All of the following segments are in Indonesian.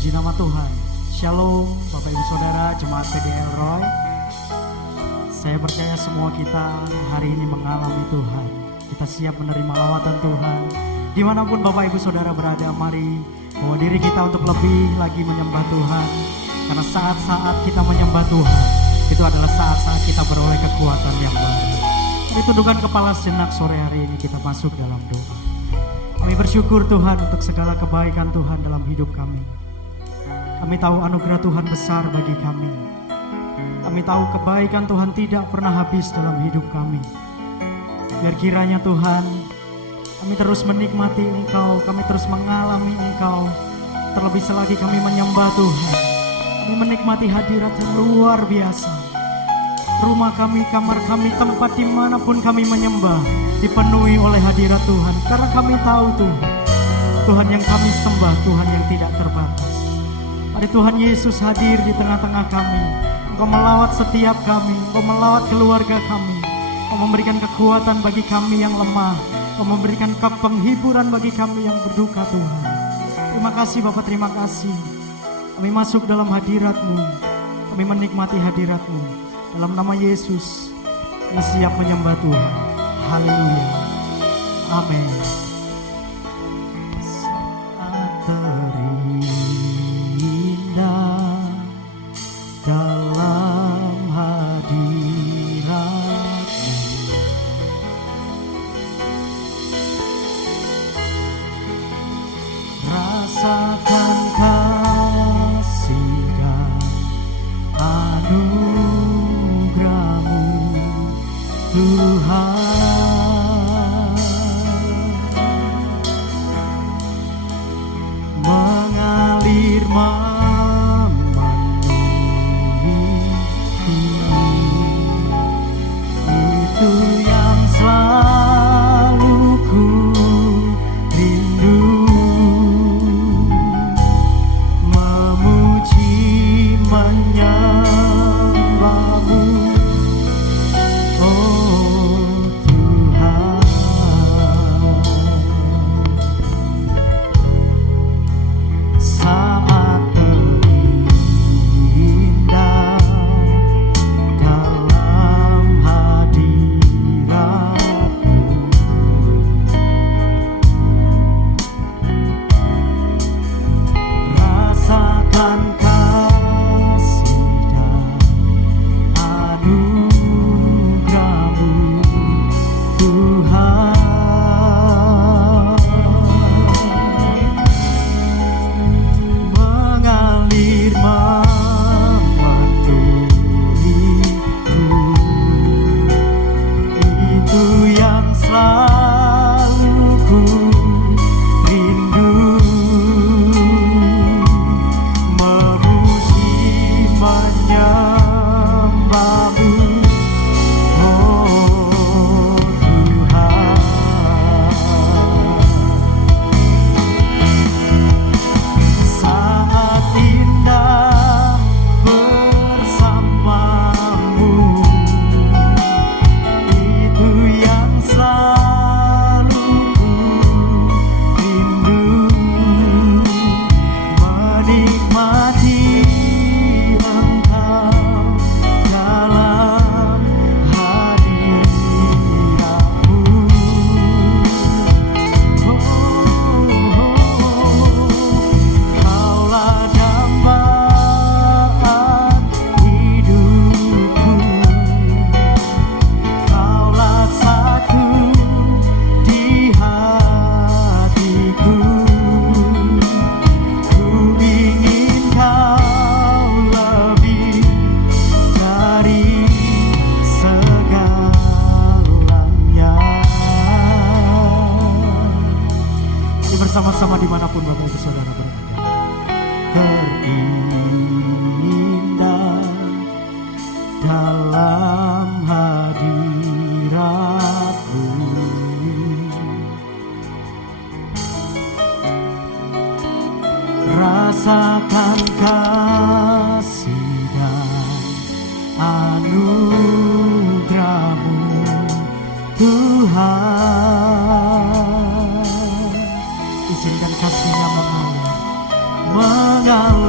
Puji nama Tuhan. Shalom Bapak Ibu Saudara Jemaat PDL Roy. Saya percaya semua kita hari ini mengalami Tuhan. Kita siap menerima lawatan Tuhan. Dimanapun Bapak Ibu Saudara berada, mari bawa diri kita untuk lebih lagi menyembah Tuhan. Karena saat-saat kita menyembah Tuhan, itu adalah saat-saat kita beroleh kekuatan yang baru. Mari tundukkan kepala sejenak, sore hari ini kita masuk dalam doa. Kami bersyukur Tuhan untuk segala kebaikan Tuhan dalam hidup kami. Kami tahu anugerah Tuhan besar bagi kami. Kami tahu kebaikan Tuhan tidak pernah habis dalam hidup kami. Biar kiranya Tuhan, kami terus menikmati Engkau, kami terus mengalami Engkau. Terlebih selagi kami menyembah Tuhan, kami menikmati hadirat yang luar biasa. Rumah kami, kamar kami, tempat dimanapun kami menyembah, dipenuhi oleh hadirat Tuhan. Karena kami tahu Tuhan yang kami sembah, Tuhan yang tidak terbatas. Mari Tuhan Yesus hadir di tengah-tengah kami. Engkau melawat setiap kami, Engkau melawat keluarga kami. Engkau memberikan kekuatan bagi kami yang lemah. Engkau memberikan penghiburan bagi kami yang berduka Tuhan. Terima kasih Bapak, terima kasih. Kami masuk dalam hadirat-Mu. Kami menikmati hadirat-Mu. Dalam nama Yesus, kami siap menyembah Tuhan. Haleluya. Amin. Saat terindah dalam hadirat-Mu, rasakan kasih dan anugerah-Mu Tuhan. Mengalir memenuhiku, itu yang selalu ku rindu. Memuji menyembah-Mu, oh Tuhan. Saat terindah dalam hadirat-Mu, rasakan kasih dan anugerah-Mu Tuhan. Mengalir memenuhiku, itu yang selalu ku rindu. Memuji menyembah-Mu, oh Tuhan. Saat indah bersama-Mu, itu yang selalu ku rindu. Menikmati Engkau dalam hadirat-Mu, Kaulah dambaan hidupku, Kaulah satu di hatiku. Ku ingin Kau lebih dari segalanya. Mari bersama-sama dimanapun Bapak Ibu Saudara berada. Terindah dalam hadirat-Mu, rasakan kasih dan anugerah-Mu Tuhan. Izinkan kasih-Nya mengalir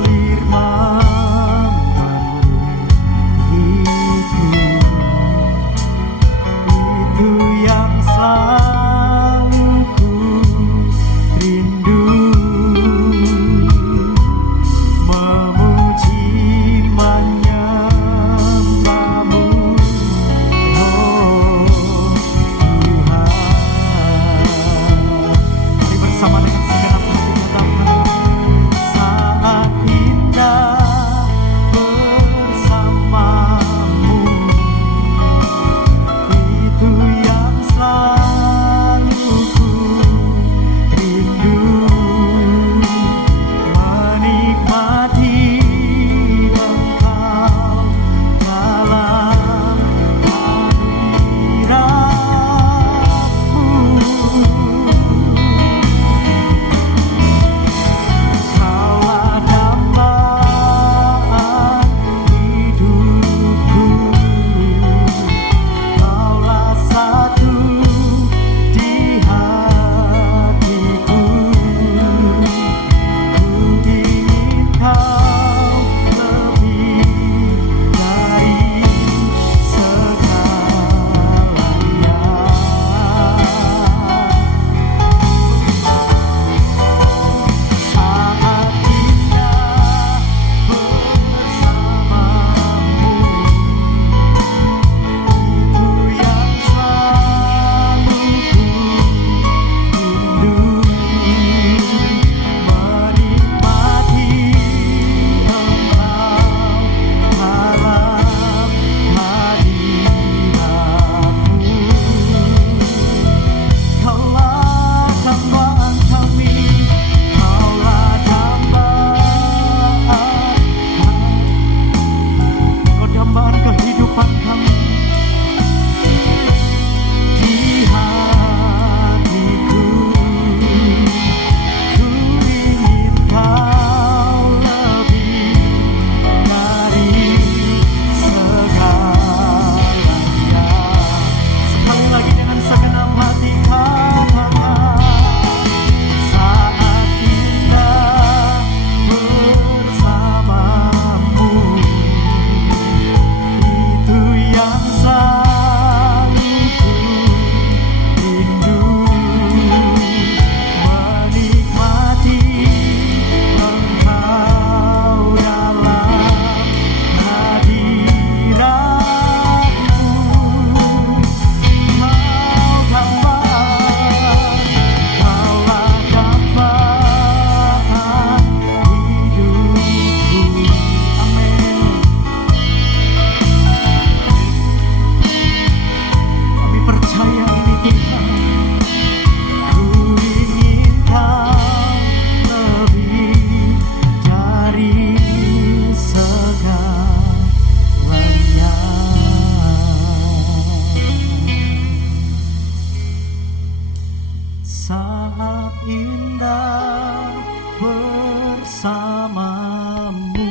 bersamamu,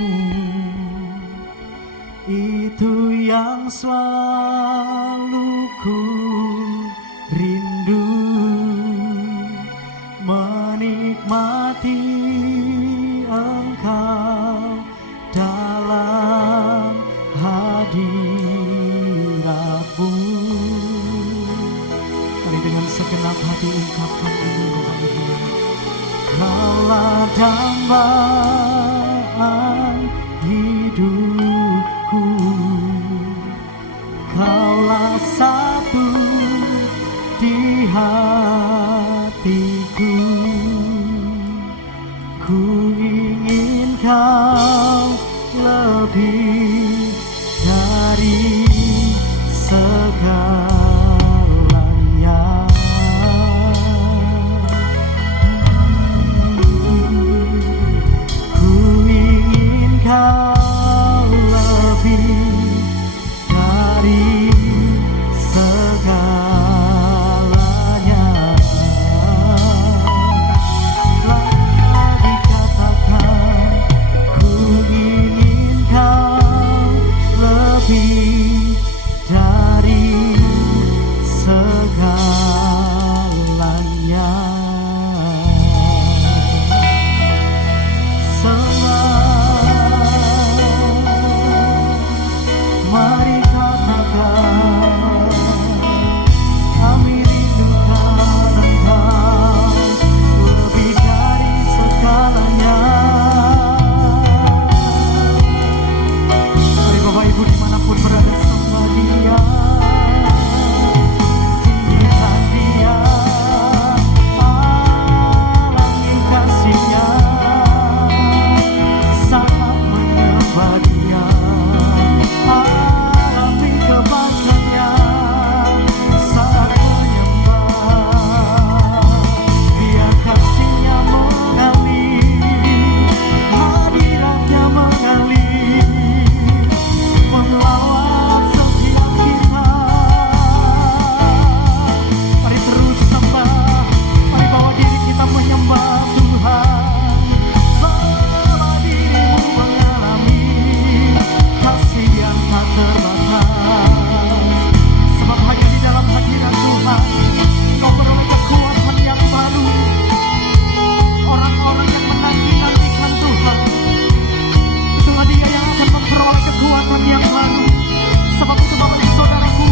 itu yang selalu ku rindu, menikmati Engkau dalam hadirat-Mu. Mari dengan segenap hati ungkapkan ini, Bapak Ibu. Kaulah dambaan hidupku, Kaulah satu di hatiku. Ku ingin Kau lebih dari segalanya. Ku ingin Kau lebih dari segalanya. Telah dikatakan, ku ingin Kau lebih dari segalanya. Mari katakan, kami rindukan Engkau lebih dari segalanya. Mari Bapak Ibu dimanapun berada, sembah Dia, tinggikan Dia, alami kasih-Nya, sangat menyembah Dia, alami kebaikan-Nya, sangat menyembah. Biar kasih-Nya mengalir, hadirat-Nya mengalir, melawat setiap kita. Mari terus sembah, mari bawa diri kita menyembah Tuhan. Bawa dirimu mengalami kasih yang tak terbatas. Sebab hanya di dalam hadirat Tuhan kau beroleh kekuatan yang baru. Orang-orang yang menanti-nantikan Tuhan, itulah dia yang akan memperoleh kekuatan yang baru. Sebab itu Bapak dan Saudaraku,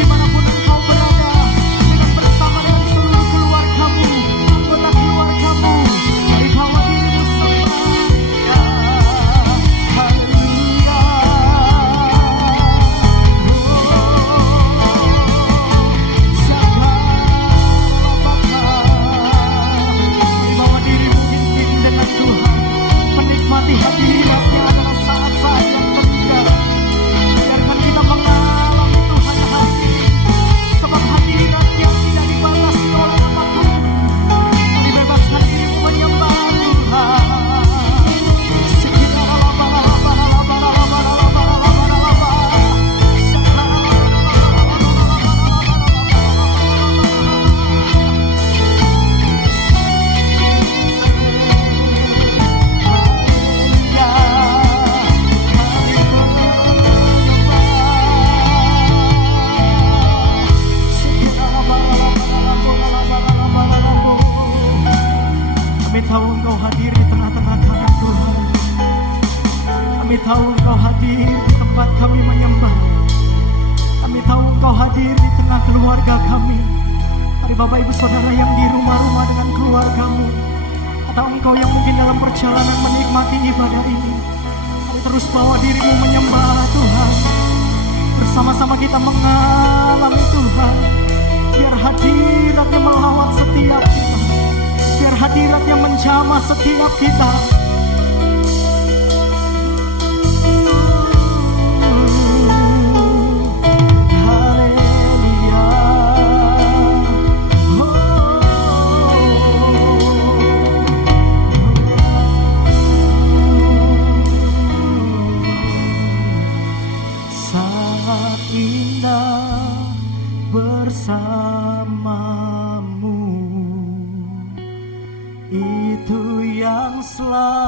dimanapun engkau berada, dengan bersama dengan seluruh keluargamu, anggota keluargamu, mari bawa dirimu sembah Dia. Haleluya. Mari bawa dirimu intim dengan Tuhan, menikmati hadirat-Nya adalah saat-saat yang terindah. Biarkan kita mengalami Tuhan hari ini, sebab hadirat-Nya tidak dibatasi oleh apapun. Mari bebaskan dirimu menyembah Tuhan. Kami tahu Engkau hadir di tengah-tengah kami, Tuhan. Kami tahu Engkau hadir di tempat kami menyembah. Kami tahu Engkau hadir di tengah keluarga kami. Mari Bapak Ibu Saudara yang di rumah-rumah dengan keluargamu, atau engkau yang mungkin dalam perjalanan menikmati ibadah ini, mari terus bawa dirimu menyembah Tuhan. Bersama-sama kita mengalami Tuhan. Biar hadirat-Nya melawat setiap kita, biar hadirat-Nya menjamah setiap kita. Haleluya. Sangat indah bersamamu, itu yang selalu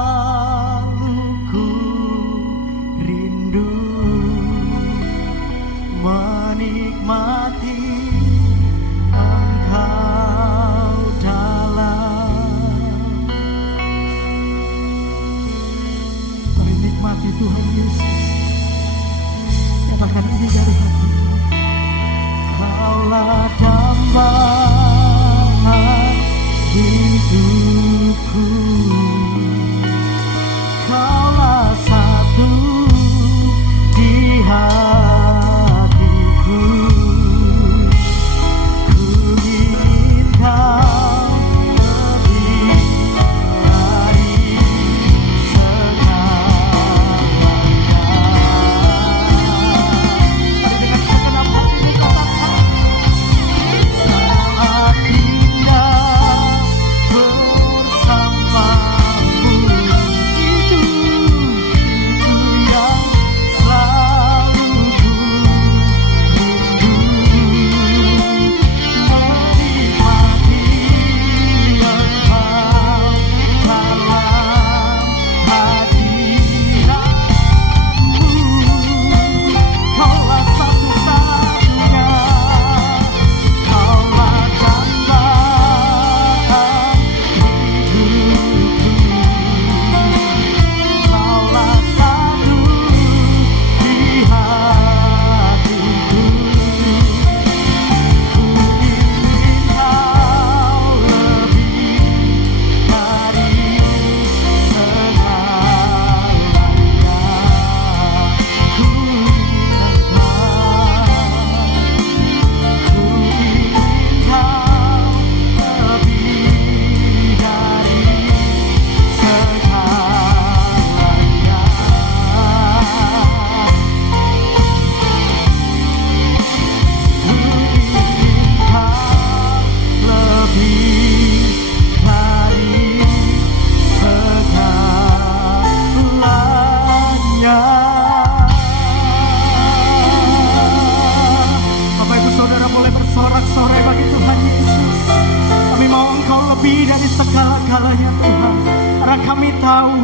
menikmati Tuhan Yesus. Katakan ini dari hati. Kaulah dambaan hidupku, Kaulah satu di hatiku. Ku ingin Kau lebih dari segalanya. Mari dengan segenap hatimu katakan, sangat indah bersamamu. Itu yang selalu ku rindu, menikmati Engkau dalam hadiratmu. Kaulah satu-satunya, Kaulah dambaan hidupku, Kaulah satu di hatiku. Ku ingin Kau lebih dari segalanya. Ku ingin Kau lebih dari segalanya. Ku ingin Kau lebih dari segalanya. Bapak Ibu Saudara boleh bersorak-sorai bagi Tuhan Yesus. Kami mau Engkau lebih dari segala-galanya Tuhan. Karena kami tahu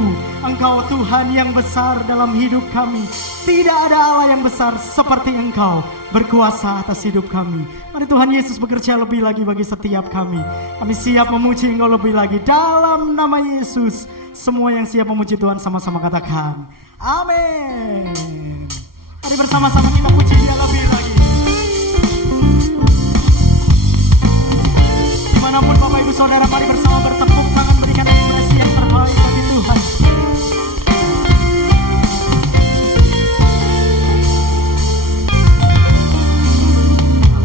Engkau Tuhan yang besar dalam hidup kami. Tidak ada Allah yang besar seperti Engkau berkuasa atas hidup kami. Mari Tuhan Yesus bekerja lebih lagi bagi setiap kami. Kami siap memuji Engkau lebih lagi dalam nama Yesus. Semua yang siap memuji Tuhan sama-sama katakan amin. Mari bersama-sama kita puji Dia lebih lagi. Dimanapun Bapak Ibu Saudara, mari bersama bertepuk tangan berikan ekspresi yang terbaik bagi Tuhan.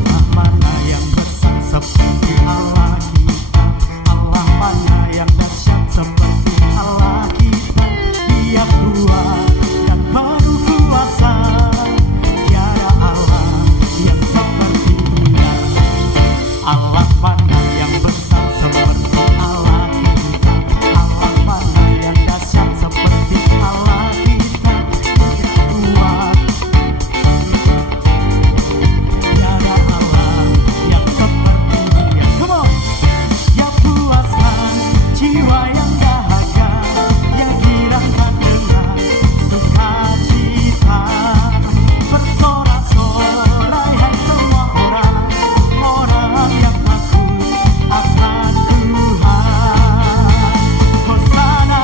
Allah mana yang besar seperti Allah kita, Allah mana yang dahsyat seperti Allah kita. Dia kuat dan penuh kuasa, tiada Allah yang seperti Dia. Allah mana yang besar seperti Allah kita, Allah mana yang dahsyat seperti Allah kita. Dia kuat, tiada Allah yang seperti Dia. Come on. Dia puaskan jiwa yang dahaga, yang girangkan dengan sukacita. Bersorak-sorai hai semua orang yang takut akan Tuhan. Hosana,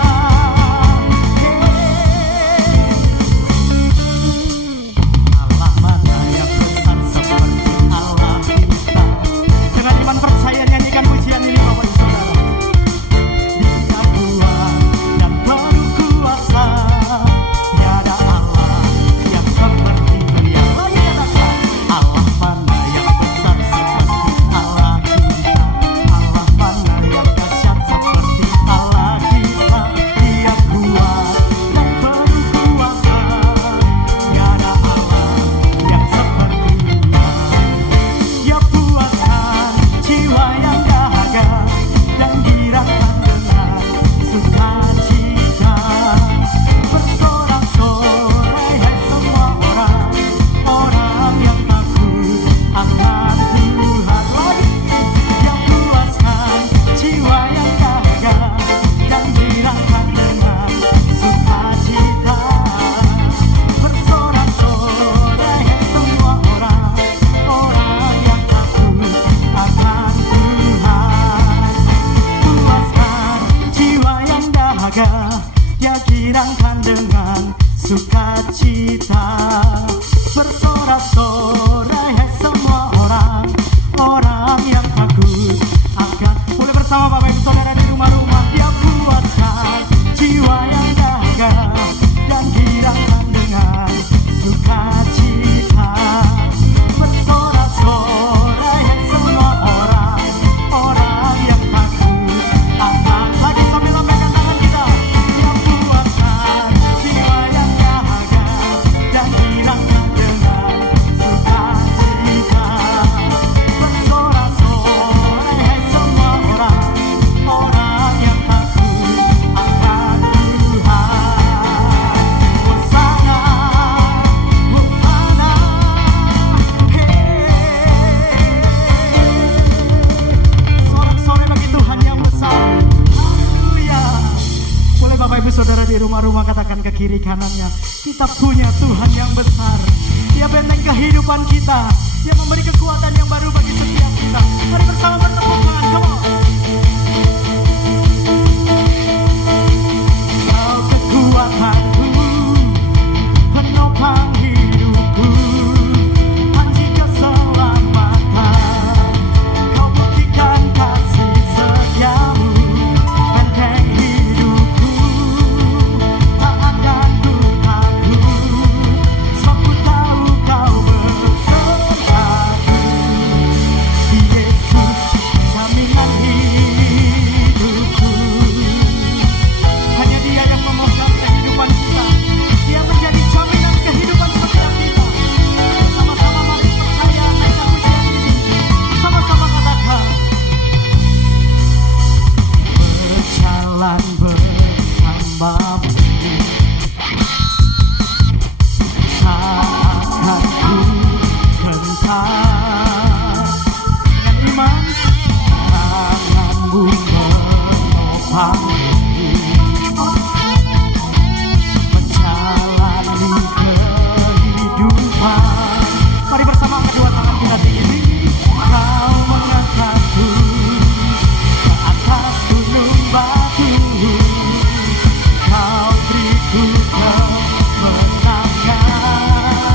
Allah mana yang besar seperti Allah kita. Dengan iman percaya nyanyikan pujian ini Bapak Ibu Saudara. Dia kuat dan penuh kuasa, tiada Allah yang seperti Dia. Lagi katakan, Allah mana yang besar seperti Allah kita, Allah mana yang dahsyat seperti Allah kita. Dia kuat dan penuh kuasa, tiada Allah yang seperti Dia. Dia puaskan jiwa yang dahaga, dan girangkan dengan sukacita. Bersorak-sorai hai semua orang yang takut akan Tuhan. Lagi, Dia puaskan jiwa yang dahaga, dan girangkan dengan sukacita. Bersorak-sorai hai semua orang yang takut akan Tuhan. Puaskan jiwa yang dahaga, Dia girangkan dengan sukacita bersorak-sorai, hai semua orang yang takut akan. Mulai bersama Bapak Ibu Saudara di rumah-rumah, dia puaskan jiwa yang dahaga dan girang dengan sukacita bersorak-sorai, hai semua orang yang takut akan. Lagi sambil lambaikan tangan kita, dia puaskan jiwa yang dahaga dan girang dengan sukacita bersorak-sorai, hai semua orang yang takut akan Tuhan. Hosana, Hosana, sorak-sorai bagi Tuhan yang besar. Haleluya. Boleh Bapak Ibu Saudara di rumah-rumah katakan ke kiri kanannya, kita punya Tuhan yang besar. Dia benteng kehidupan kita. Dia memberi kekuatan yang baru bagi setiap kita. Mari bersama bertepuk tangan. Come on. Kau kekuatanku, penopang hidupku, panji keselamatan. Kau buktikan kasih setiamu, benteng hidupku, tak akan ku takut, sebab ku tahu kau besertaku. Yesus, jaminan hidupku. Hanya Dia yang memegang kehidupan kita. Dia menjadi jaminan kehidupan setiap kita. Sama-sama mari percaya naikkan pujian ini. Sama-sama katakan, berjalan bersamamu, tak akan ku gentar. Dengan iman, tanganmu menopangku, menjalani kehidupan. Mari bersama kedua tangan kita tinggi. Kau mengangkatku ke atas gunung batu, kau beriku kemenangan.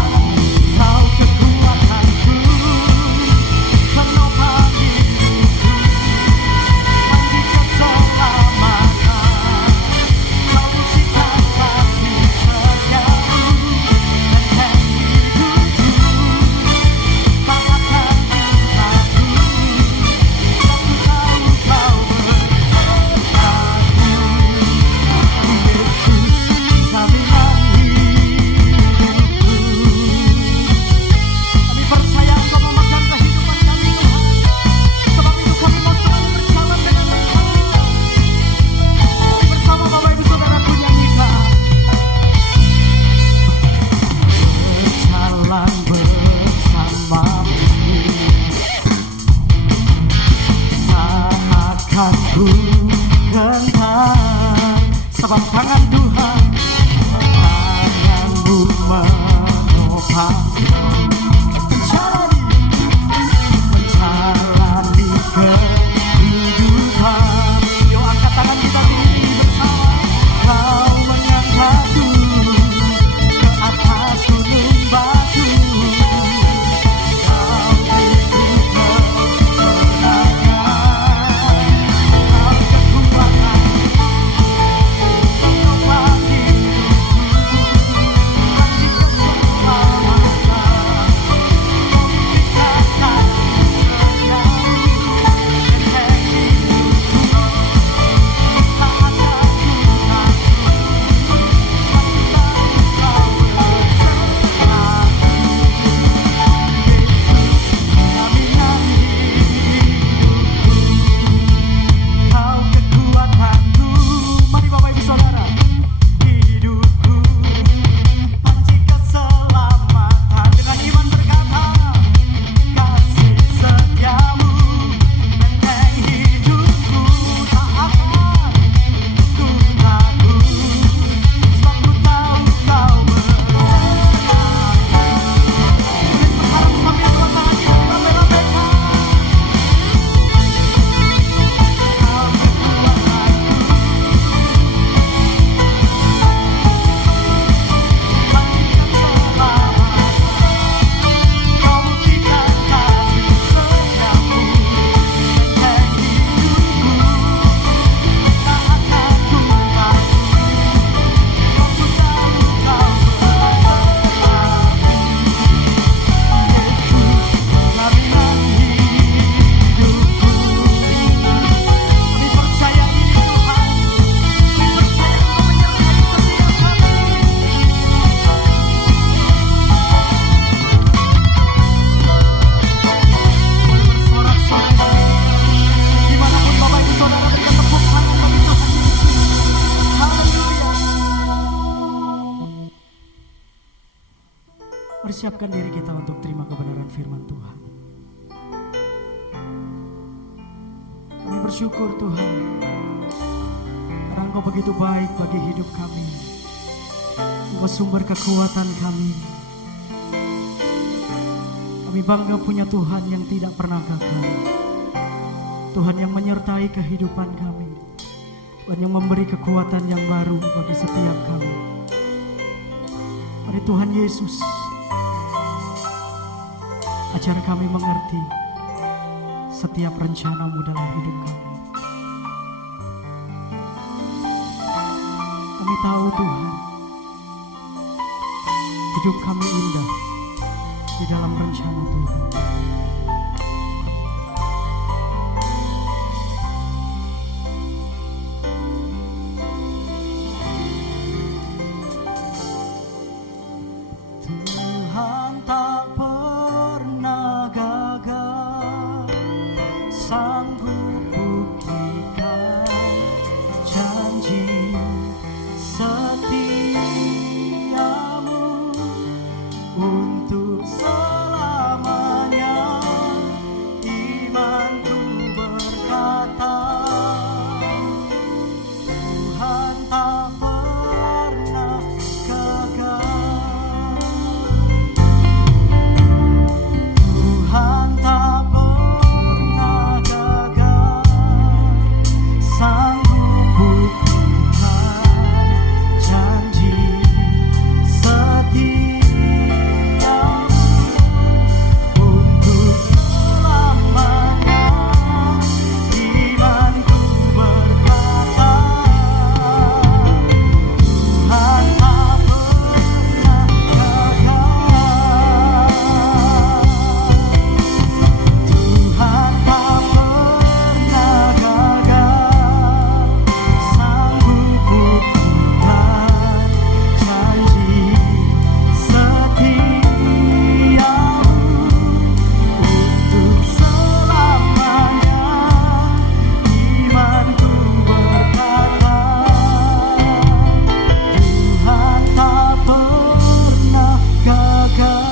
Mari siapkan diri kita untuk terima kebenaran firman Tuhan. Kami bersyukur Tuhan, karena Engkau begitu baik bagi hidup kami. Engkau sumber kekuatan kami. Kami bangga punya Tuhan yang tidak pernah gagal. Tuhan yang menyertai kehidupan kami. Tuhan yang memberi kekuatan yang baru bagi setiap kami. Mari Tuhan Yesus, ajar kami mengerti setiap rencana-Mu dalam hidup kami. Kami tahu Tuhan, hidup kami indah di dalam rencana Tuhan. Tuhan tak pernah gagal, sanggup buktikan janji setiamu untuk selamanya. Imanku berkata, Tuhan tak pernah gagal. Tuhan tak pernah gagal, sanggup buktikan janji setiamu untuk selamanya. Imanku berkata, Tuhan tak pernah gagal. Tuhan tak pernah gagal, sanggup buktikan janji setiamu untuk selamanya. Imanku berkata, Tuhan tak pernah gagal.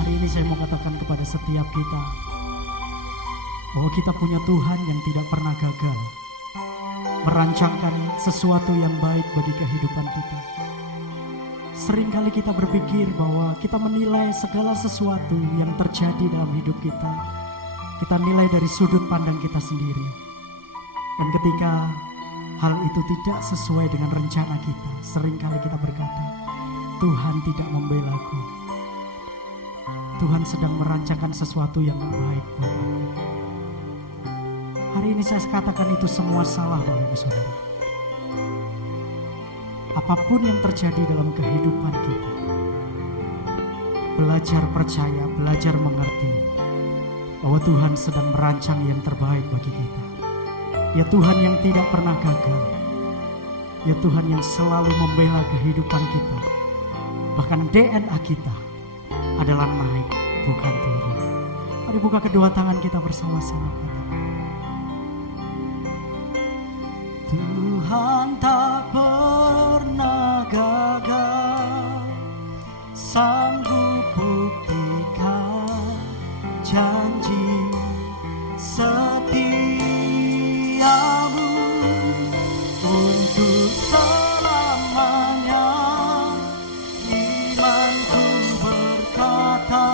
Hari ini saya mau katakan kepada setiap kita bahwa kita punya Tuhan yang tidak pernah gagal merancangkan sesuatu yang baik bagi kehidupan kita. Seringkali kita berpikir bahwa kita menilai segala sesuatu yang terjadi dalam hidup kita, kita nilai dari sudut pandang kita sendiri. Dan ketika hal itu tidak sesuai dengan rencana kita, seringkali kita berkata, Tuhan tidak membelaku. Tuhan sedang merancangkan sesuatu yang baik buat aku. Hari ini saya katakan itu semua salah, Bapak Ibu Saudara. Apapun yang terjadi dalam kehidupan kita, belajar percaya, belajar mengerti bahwa Tuhan sedang merancang yang terbaik bagi kita. Ya Tuhan yang tidak pernah gagal, ya Tuhan yang selalu membela kehidupan kita. Bahkan DNA kita adalah naik, bukan turun. Mari buka kedua tangan kita bersama-sama. Tuhan tak pernah gagal, sanggup buktikan janji setiamu untuk selamanya. Imanku berkata,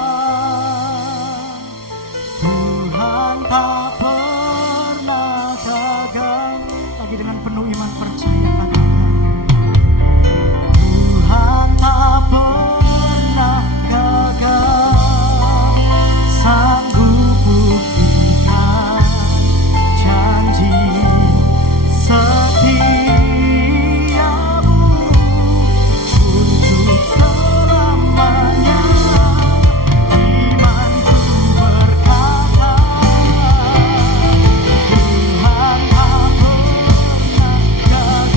Tuhan tak pernah gagal. Lagi dengan penuh iman percaya katakan, Tuhan tak pernah gagal, sanggup buktikan janji setiamu untuk selamanya. Imanku berkata, Tuhan tak pernah gagal.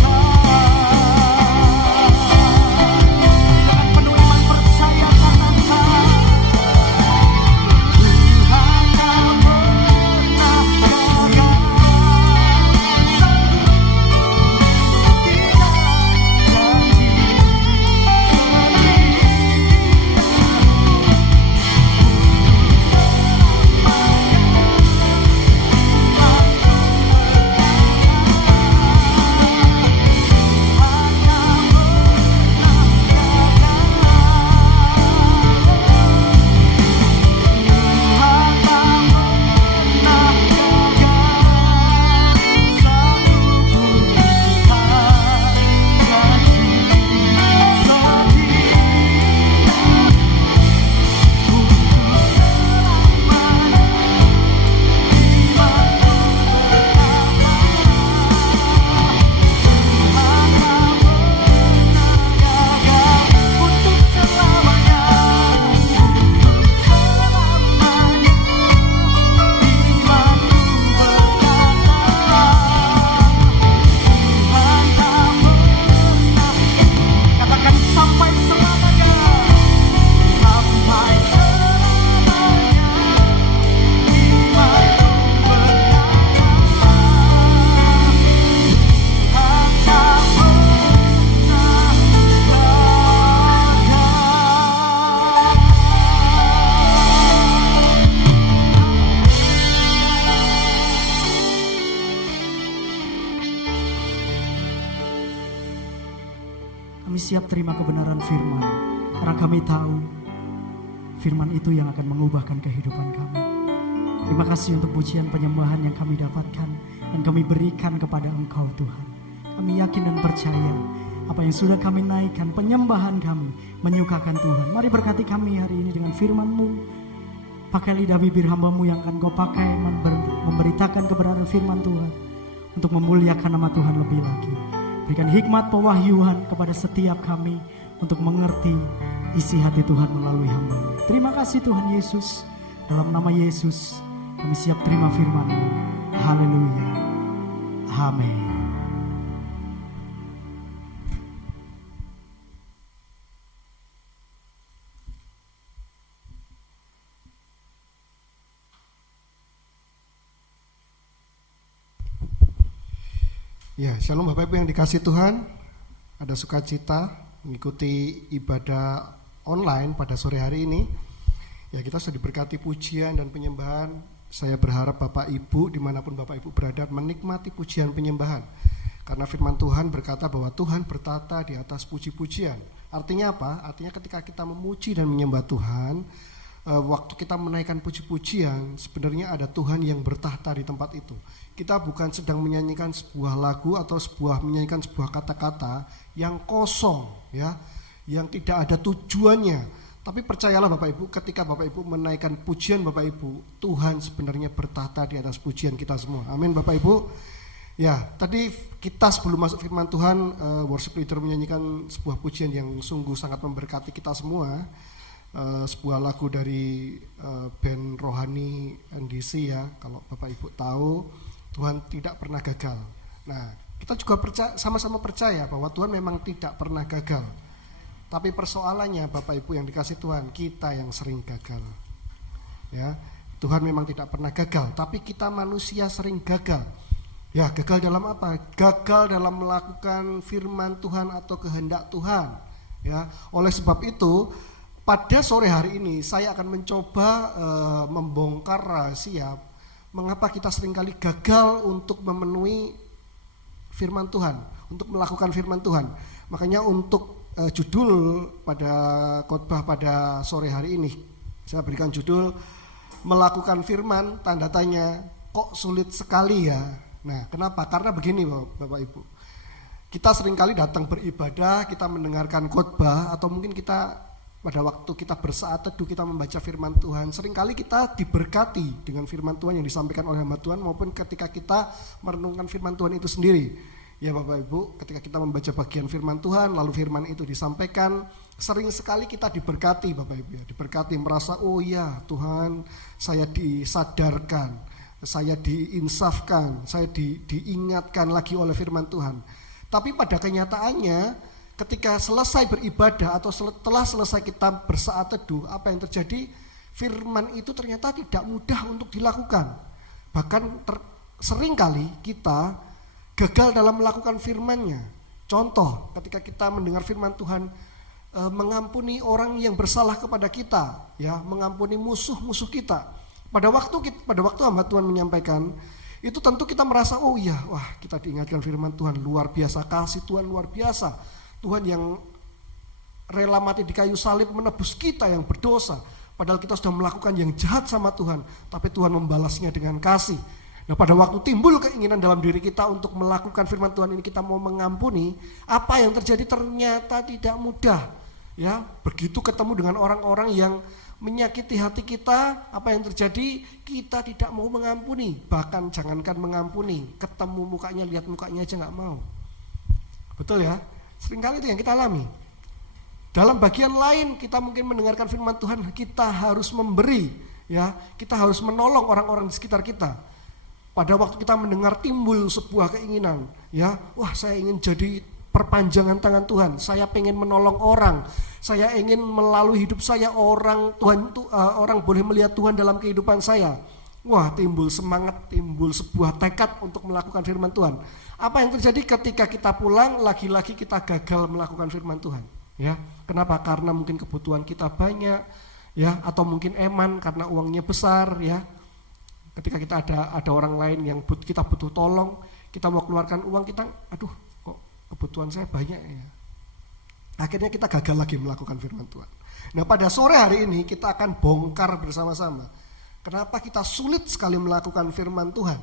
Kami siap terima kebenaran firman, karena kami tahu firman itu yang akan mengubahkan kehidupan kami. Terima kasih untuk pujian penyembahan yang kami dapatkan dan kami berikan kepada Engkau Tuhan. Kami yakin dan percaya apa yang sudah kami naikkan, penyembahan kami menyukakan Tuhan. Mari berkati kami hari ini dengan firman-Mu. Pakai lidah bibir hamba-Mu yang akan Kau pakai memberitakan kebenaran firman Tuhan untuk memuliakan nama Tuhan lebih lagi. Berikan hikmat pewahyuan kepada setiap kami untuk mengerti isi hati Tuhan melalui hamba-Mu. Terima kasih Tuhan Yesus. Dalam nama Yesus kami siap terima firman-Mu. Haleluya. Amin. Ya, shalom Bapak Ibu yang dikasihi Tuhan. Ada sukacita mengikuti ibadah online pada sore hari ini. Ya, kita sudah diberkati pujian dan penyembahan. Saya berharap Bapak Ibu dimanapun Bapak Ibu berada menikmati pujian penyembahan. Karena firman Tuhan berkata bahwa Tuhan bertata di atas puji-pujian. Artinya apa? Artinya ketika kita memuji dan menyembah Tuhan, waktu kita menaikkan puji-pujian, sebenarnya ada Tuhan yang bertahta di tempat itu. Kita bukan sedang menyanyikan sebuah lagu atau menyanyikan sebuah kata-kata yang kosong, ya, yang tidak ada tujuannya. Tapi percayalah Bapak Ibu, ketika Bapak Ibu menaikkan pujian Bapak Ibu, Tuhan sebenarnya bertahta di atas pujian kita semua. Amin Bapak Ibu. Ya, tadi kita sebelum masuk firman Tuhan, worship leader menyanyikan sebuah pujian yang sungguh sangat memberkati kita semua. Sebuah lagu dari band Rohani NDC, ya, kalau Bapak Ibu tahu, Tuhan tidak pernah gagal. Nah, kita juga sama-sama percaya bahwa Tuhan memang tidak pernah gagal. Tapi persoalannya Bapak Ibu yang dikasih Tuhan, kita yang sering gagal. Ya, Tuhan memang tidak pernah gagal, tapi kita manusia sering gagal. Ya, gagal dalam apa? Gagal dalam melakukan firman Tuhan atau kehendak Tuhan. Ya, oleh sebab itu pada sore hari ini saya akan mencoba membongkar rahasia mengapa kita seringkali gagal untuk memenuhi firman Tuhan, untuk melakukan firman Tuhan. Makanya untuk judul pada khotbah pada sore hari ini, saya berikan judul melakukan firman, tanda tanya, kok sulit sekali ya. Nah, kenapa? Karena begini Bapak Ibu, kita seringkali datang beribadah, kita mendengarkan khotbah, atau mungkin kita pada waktu kita bersaat teduh, kita membaca firman Tuhan, seringkali kita diberkati dengan firman Tuhan yang disampaikan oleh hamba Tuhan, maupun ketika kita merenungkan firman Tuhan itu sendiri. Ya Bapak Ibu, ketika kita membaca bagian firman Tuhan, lalu firman itu disampaikan, sering sekali kita diberkati Bapak Ibu, ya, diberkati, merasa oh ya Tuhan, saya disadarkan, saya diinsafkan, saya diingatkan lagi oleh firman Tuhan. Tapi pada kenyataannya, ketika selesai beribadah atau setelah selesai kita bersaat teduh, apa yang terjadi? Firman itu ternyata tidak mudah untuk dilakukan. Bahkan seringkali kita gagal dalam melakukan firman-Nya. Contoh, ketika kita mendengar firman Tuhan, mengampuni orang yang bersalah kepada kita, ya, mengampuni musuh-musuh kita. Pada waktu hamba Tuhan menyampaikan, itu tentu kita merasa oh iya, wah, kita diingatkan firman Tuhan, luar biasa, kasih Tuhan luar biasa. Tuhan yang rela mati di kayu salib menebus kita yang berdosa. Padahal kita sudah melakukan yang jahat sama Tuhan, tapi Tuhan membalasnya dengan kasih. Nah, pada waktu timbul keinginan dalam diri kita untuk melakukan firman Tuhan ini, kita mau mengampuni, apa yang terjadi ternyata tidak mudah. Ya, begitu ketemu dengan orang-orang yang menyakiti hati kita, apa yang terjadi? Kita tidak mau mengampuni. Bahkan jangankan mengampuni, ketemu mukanya, lihat mukanya aja gak mau. Betul ya? Seringkali itu yang kita alami. Dalam bagian lain kita mungkin mendengarkan firman Tuhan, kita harus memberi, ya, kita harus menolong orang-orang di sekitar kita. Pada waktu kita mendengar timbul sebuah keinginan, ya, wah saya ingin jadi perpanjangan tangan Tuhan, saya pengen menolong orang, saya ingin melalui hidup saya orang boleh melihat Tuhan dalam kehidupan saya. Wah, timbul semangat, timbul sebuah tekad untuk melakukan firman Tuhan. Apa yang terjadi ketika kita pulang, lagi-lagi kita gagal melakukan firman Tuhan, ya. Kenapa? Karena mungkin kebutuhan kita banyak, ya, atau mungkin eman karena uangnya besar, ya. Ketika kita ada orang lain yang kita butuh tolong, kita mau keluarkan uang, kita aduh kok kebutuhan saya banyak ya. Akhirnya kita gagal lagi melakukan firman Tuhan. Nah, pada sore hari ini kita akan bongkar bersama-sama kenapa kita sulit sekali melakukan firman Tuhan.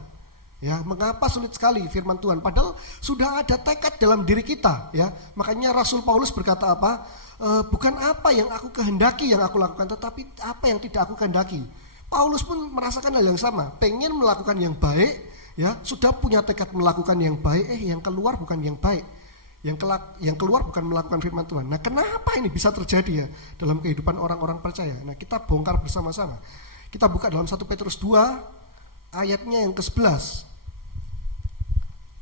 Ya, mengapa sulit sekali firman Tuhan? Padahal sudah ada tekad dalam diri kita, ya. Makanya Rasul Paulus berkata apa? Bukan apa yang aku kehendaki yang aku lakukan, tetapi apa yang tidak aku kehendaki. Paulus pun merasakan hal yang sama, pengen melakukan yang baik, ya, sudah punya tekad melakukan yang baik, yang keluar bukan yang baik. Yang keluar bukan melakukan firman Tuhan. Nah, kenapa ini bisa terjadi ya dalam kehidupan orang-orang percaya? Nah, kita bongkar bersama-sama. Kita buka dalam 1 Petrus 2 ayatnya yang ke-11.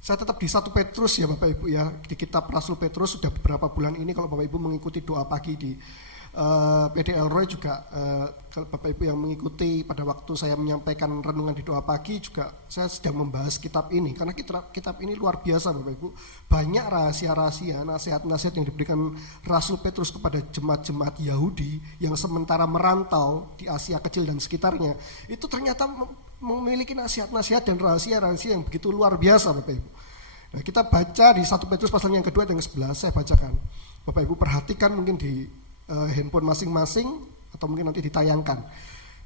Saya tetap di 1 Petrus ya Bapak Ibu ya. Di kitab Rasul Petrus sudah beberapa bulan ini kalau Bapak Ibu mengikuti doa pagi di PD Elroy juga, kalau Bapak Ibu yang mengikuti pada waktu saya menyampaikan renungan di doa pagi juga saya sedang membahas kitab ini. Karena kitab ini luar biasa Bapak Ibu. Banyak rahasia-rahasia, nasihat-nasihat yang diberikan Rasul Petrus kepada jemaat-jemaat Yahudi yang sementara merantau di Asia Kecil dan sekitarnya. Itu ternyata memiliki nasihat-nasihat dan rahasia-rahasia yang begitu luar biasa Bapak Ibu. Nah, kita baca di 1 Petrus pasal yang kedua dan ke-11, saya bacakan. Bapak Ibu perhatikan mungkin di handphone masing-masing atau mungkin nanti ditayangkan.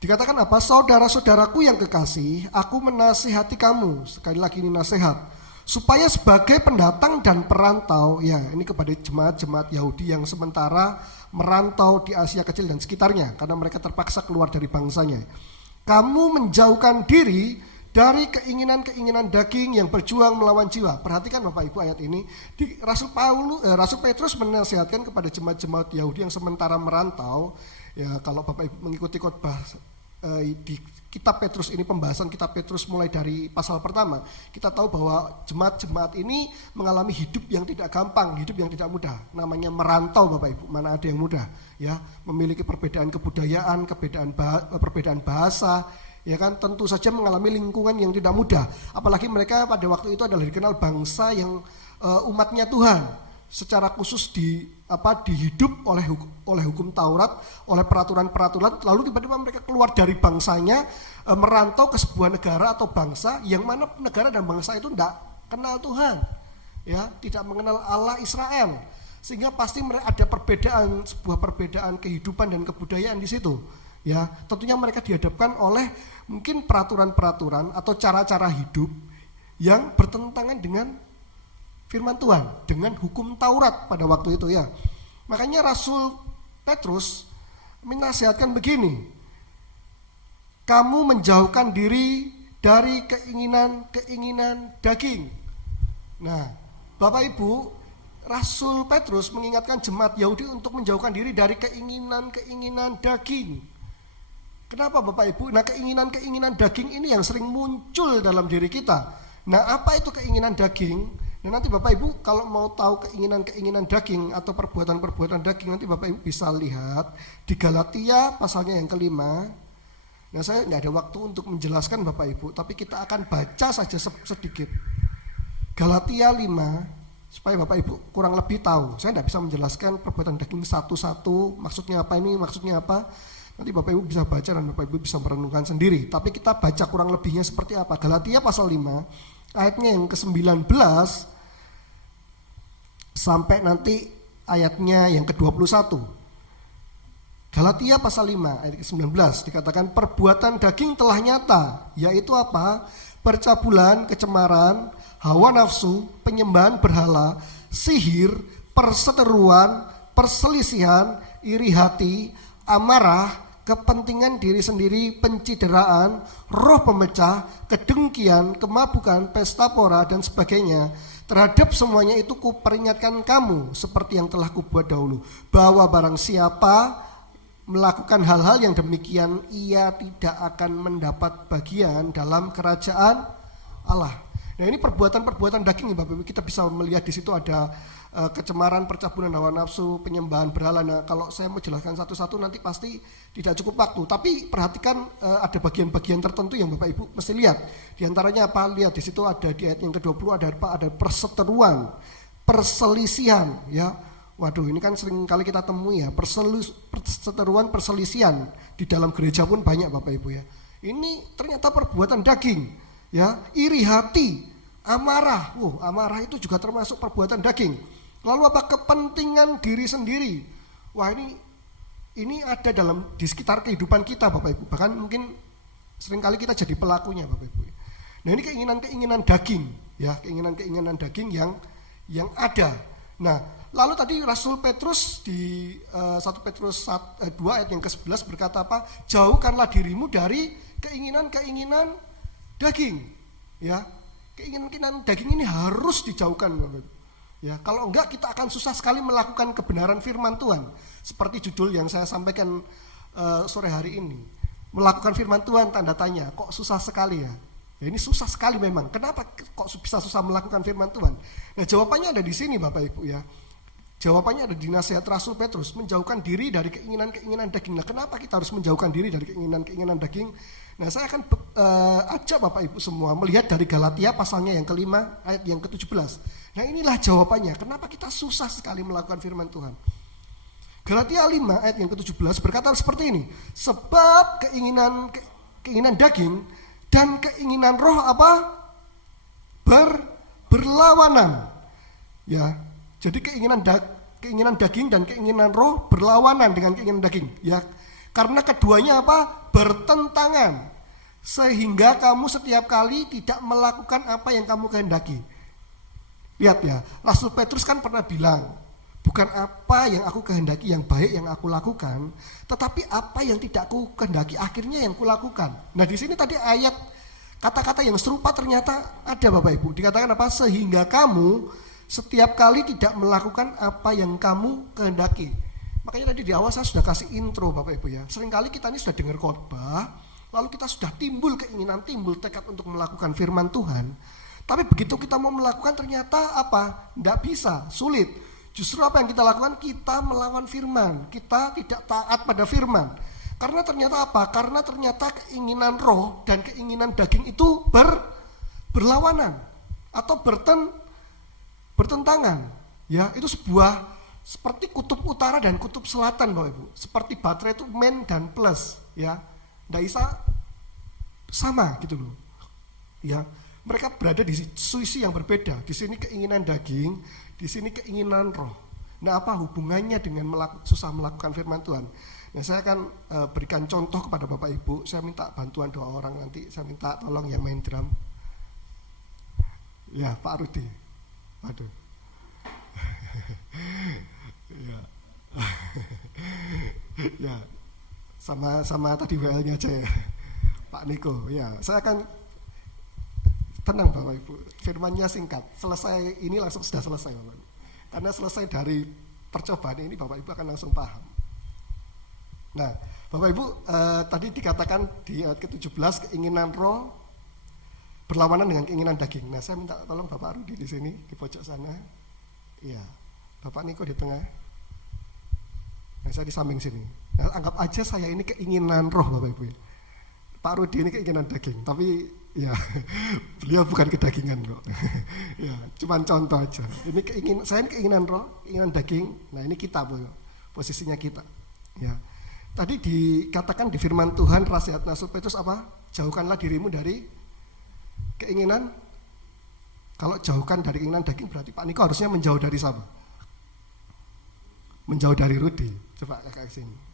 Dikatakan apa? Saudara-saudaraku yang kekasih, aku menasihati kamu. Sekali lagi ini nasihat. Supaya sebagai pendatang dan perantau, ya ini kepada jemaat-jemaat Yahudi yang sementara merantau di Asia Kecil dan sekitarnya. Karena mereka terpaksa keluar dari bangsanya. Kamu menjauhkan diri dari keinginan-keinginan daging yang berjuang melawan jiwa. Perhatikan Bapak Ibu ayat ini. Rasul Petrus menasihatkan kepada jemaat-jemaat Yahudi yang sementara merantau. Ya, kalau Bapak Ibu mengikuti khotbah di kitab Petrus ini, pembahasan kitab Petrus mulai dari pasal pertama, kita tahu bahwa jemaat-jemaat ini mengalami hidup yang tidak gampang, hidup yang tidak mudah. Namanya merantau Bapak Ibu, mana ada yang mudah, ya, memiliki perbedaan kebudayaan, perbedaan bahasa, ya kan, tentu saja mengalami lingkungan yang tidak mudah. Apalagi mereka pada waktu itu adalah dikenal bangsa yang umatnya Tuhan. Secara khusus dihidup oleh hukum Taurat, oleh peraturan-peraturan, lalu tiba-tiba mereka keluar dari bangsanya, merantau ke sebuah negara atau bangsa yang mana negara dan bangsa itu tidak kenal Tuhan, ya, tidak mengenal Allah Israel, sehingga pasti ada sebuah perbedaan kehidupan dan kebudayaan di situ. Ya, tentunya mereka dihadapkan oleh mungkin peraturan-peraturan atau cara-cara hidup yang bertentangan dengan firman Tuhan, dengan hukum Taurat pada waktu itu ya. Makanya Rasul Petrus menasihatkan begini, kamu menjauhkan diri dari keinginan-keinginan daging. Nah, Bapak Ibu, Rasul Petrus mengingatkan jemaat Yahudi untuk menjauhkan diri dari keinginan-keinginan daging. Kenapa Bapak Ibu? Nah, keinginan-keinginan daging ini yang sering muncul dalam diri kita. Nah, apa itu keinginan daging? Nah, nanti Bapak Ibu kalau mau tahu keinginan-keinginan daging atau perbuatan-perbuatan daging, nanti Bapak Ibu bisa lihat di Galatia pasalnya yang ke-5. Nah, saya nggak ada waktu untuk menjelaskan Bapak Ibu, tapi kita akan baca saja sedikit. Galatia 5, supaya Bapak Ibu kurang lebih tahu. Saya tidak bisa menjelaskan perbuatan daging satu-satu, maksudnya apa ini, maksudnya apa. Nanti Bapak Ibu bisa baca dan Bapak Ibu bisa merenungkan sendiri. Tapi kita baca kurang lebihnya seperti apa. Galatia pasal 5 ayatnya yang ke-19 sampai nanti ayatnya yang ke-21. Galatia pasal 5 ayat ke-19 dikatakan perbuatan daging telah nyata, yaitu apa? Percabulan, kecemaran, hawa nafsu, penyembahan berhala, sihir, perseteruan, perselisihan, iri hati, amarah, kepentingan diri sendiri, pencideraan, roh pemecah, kedengkian, kemabukan, pesta pora, dan sebagainya. Terhadap semuanya itu kuperingatkan kamu, seperti yang telah kubuat dahulu, bahwa barang siapa melakukan hal-hal yang demikian, ia tidak akan mendapat bagian dalam kerajaan Allah. Nah, ini perbuatan-perbuatan daging, Bapak Ibu, kita bisa melihat di situ ada kecemaran, percabulan, hawa nafsu, penyembahan berhala. Nah, kalau saya mau jelaskan satu-satu nanti pasti tidak cukup waktu. Tapi perhatikan ada bagian-bagian tertentu yang Bapak Ibu mesti lihat. Di antaranya apa? Lihat di situ ada di ayat yang ke-20 ada apa? Ada perseteruan, perselisihan, ya. Waduh, ini kan sering kali kita temui ya, perseteruan, perselisihan di dalam gereja pun banyak Bapak Ibu ya. Ini ternyata perbuatan daging, ya. Iri hati, amarah. Amarah itu juga termasuk perbuatan daging. Lalu apa? Kepentingan diri sendiri. Wah, ini ada di sekitar kehidupan kita, Bapak Ibu. Bahkan mungkin seringkali kita jadi pelakunya, Bapak Ibu. Nah, ini keinginan-keinginan daging, ya, keinginan-keinginan daging yang ada. Nah, lalu tadi Rasul Petrus di 1 Petrus 2 ayat yang ke-11 berkata apa? Jauhkanlah dirimu dari keinginan-keinginan daging. Ya, keinginan-keinginan daging ini harus dijauhkan, Bapak Ibu. Ya, kalau enggak kita akan susah sekali melakukan kebenaran firman Tuhan. Seperti judul yang saya sampaikan sore hari ini. Melakukan firman Tuhan tanda tanya, kok susah sekali ya? Ya, ini susah sekali memang. Kenapa kok bisa susah melakukan firman Tuhan? Nah, jawabannya ada di sini, Bapak Ibu ya. Jawabannya ada di nasihat Rasul Petrus, menjauhkan diri dari keinginan-keinginan daging. Nah, kenapa kita harus menjauhkan diri dari keinginan-keinginan daging? Nah, saya akan ajak Bapak Ibu semua melihat dari Galatia pasalnya yang ke-5 ayat yang ke-17. Nah, inilah jawabannya. Kenapa kita susah sekali melakukan firman Tuhan? Galatia 5 ayat yang ke-17 berkata seperti ini. Sebab keinginan daging dan keinginan roh apa? Berlawanan. Ya. Jadi keinginan daging dan keinginan roh berlawanan dengan keinginan daging, ya. Karena keduanya apa? Bertentangan. Sehingga kamu setiap kali tidak melakukan apa yang kamu kehendaki. Lihat ya, Rasul Petrus kan pernah bilang, bukan apa yang aku kehendaki yang baik yang aku lakukan, tetapi apa yang tidak aku kehendaki akhirnya yang kulakukan. Nah, di sini tadi ayat kata-kata yang serupa ternyata ada, Bapak Ibu. Dikatakan apa? Sehingga kamu setiap kali tidak melakukan apa yang kamu kehendaki. Makanya tadi di awal saya sudah kasih intro, Bapak Ibu ya. Seringkali kita ini sudah dengar khotbah, lalu kita sudah timbul keinginan, timbul tekad untuk melakukan firman Tuhan. Tapi begitu kita mau melakukan ternyata apa? Tidak bisa, sulit. Justru apa yang kita lakukan? Kita melawan firman. Kita tidak taat pada firman. Karena ternyata apa? Karena ternyata keinginan roh dan keinginan daging itu berlawanan atau bertentangan. Ya, itu sebuah seperti kutub utara dan kutub selatan, Bapak Ibu. Seperti baterai itu min dan plus, ya. Tidak bisa sama gitu loh. Ya, mereka berada di sisi yang berbeda. Di sini keinginan daging, di sini keinginan roh. Nah, apa hubungannya dengan susah melakukan firman Tuhan? Nah, saya akan berikan contoh kepada Bapak Ibu. Saya minta bantuan 2 orang nanti. Saya minta tolong yang main drum. Ya, Pak Rudi. Waduh. Ya. Ya. Sama tadi WL-nya aja ya. Pak Niko. Ya, saya akan tenang Bapak Ibu, firmannya singkat. Selesai ini langsung sudah selesai Bapak Ibu. Karena selesai dari percobaan ini Bapak Ibu akan langsung paham. Nah, Bapak Ibu tadi dikatakan di ayat ke-17 keinginan roh berlawanan dengan keinginan daging. Nah, saya minta tolong Bapak Rudi di sini di pojok sana. Iya. Bapak Niko di tengah. Nah, saya di samping sini. Nah, anggap aja saya ini keinginan roh Bapak Ibu. Pak Rudi ini keinginan daging, tapi ya beliau bukan kedagingan kok. Ya, cuman contoh aja. Ini saya ini keinginan roh, keinginan daging. Nah, ini kita, posisinya kita. Ya. Tadi dikatakan di firman Tuhan nasihat Rasul Petrus apa? Jauhkanlah dirimu dari keinginan. Kalau jauhkan dari keinginan daging berarti Pak Niko harusnya menjauh dari siapa? Menjauh dari Rudi. Coba kakak sini.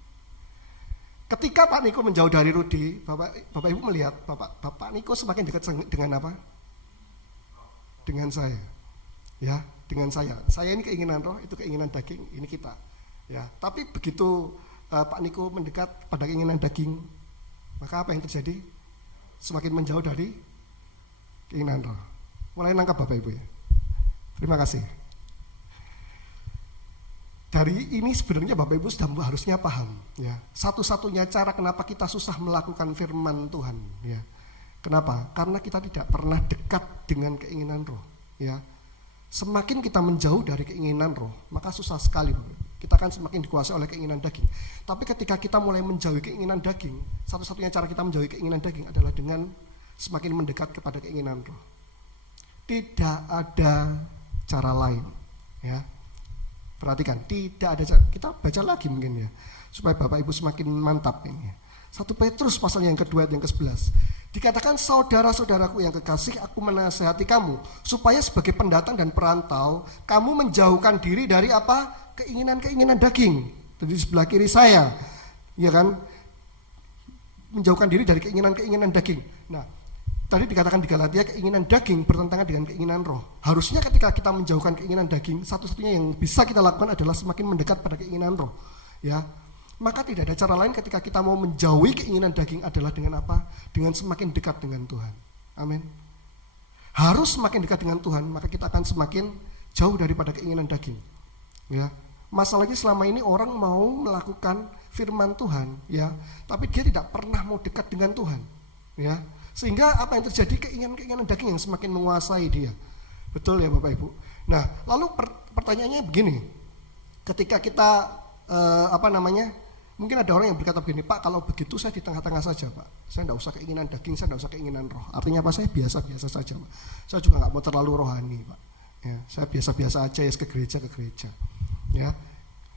Ketika Pak Niko menjauh dari Rudi, Bapak Ibu melihat Bapak Niko semakin dekat dengan apa? Dengan saya. Ya, dengan saya. Saya ini keinginan roh, itu keinginan daging, ini kita. Ya, tapi begitu Pak Niko mendekat pada keinginan daging, maka apa yang terjadi? Semakin menjauh dari keinginan roh. Mulai nangkap Bapak Ibu ya. Terima kasih. Dari ini sebenarnya Bapak Ibu sudah harusnya paham ya. Satu-satunya cara kenapa kita susah melakukan firman Tuhan ya. Kenapa? Karena kita tidak pernah dekat dengan keinginan roh ya. Semakin kita menjauh dari keinginan roh, maka susah sekali kita akan semakin dikuasai oleh keinginan daging. Tapi ketika kita mulai menjauhi keinginan daging, satu-satunya cara kita menjauhi keinginan daging adalah dengan semakin mendekat kepada keinginan roh. Tidak ada cara lain ya. Perhatikan, tidak ada, kita baca lagi mungkin ya, supaya Bapak Ibu semakin mantap ini. 1 Petrus pasal yang kedua yang ke-11. Dikatakan saudara-saudaraku yang kekasih, aku menasihati kamu supaya sebagai pendatang dan perantau kamu menjauhkan diri dari apa? Keinginan-keinginan daging. Di sebelah kiri saya, ya kan? Menjauhkan diri dari keinginan-keinginan daging. Nah, tadi dikatakan di Galatia keinginan daging bertentangan dengan keinginan roh. Harusnya ketika kita menjauhkan keinginan daging, satu-satunya yang bisa kita lakukan adalah semakin mendekat pada keinginan roh. Ya, maka tidak ada cara lain ketika kita mau menjauhi keinginan daging adalah dengan apa? Dengan semakin dekat dengan Tuhan. Amin. Harus semakin dekat dengan Tuhan, maka kita akan semakin jauh daripada keinginan daging. Ya. Masalahnya selama ini orang mau melakukan firman Tuhan, ya, tapi dia tidak pernah mau dekat dengan Tuhan. Ya. Sehingga apa yang terjadi? Keinginan-keinginan daging yang semakin menguasai dia. Betul ya Bapak Ibu. Nah, lalu pertanyaannya begini. Ketika kita mungkin ada orang yang berkata begini, Pak, kalau begitu saya di tengah-tengah saja, Pak. Saya tidak usah keinginan daging, saya tidak usah keinginan roh. Artinya apa? Saya biasa-biasa saja, Pak. Saya juga nggak mau terlalu rohani, Pak. Ya, saya biasa-biasa aja, ya ke gereja. Ya,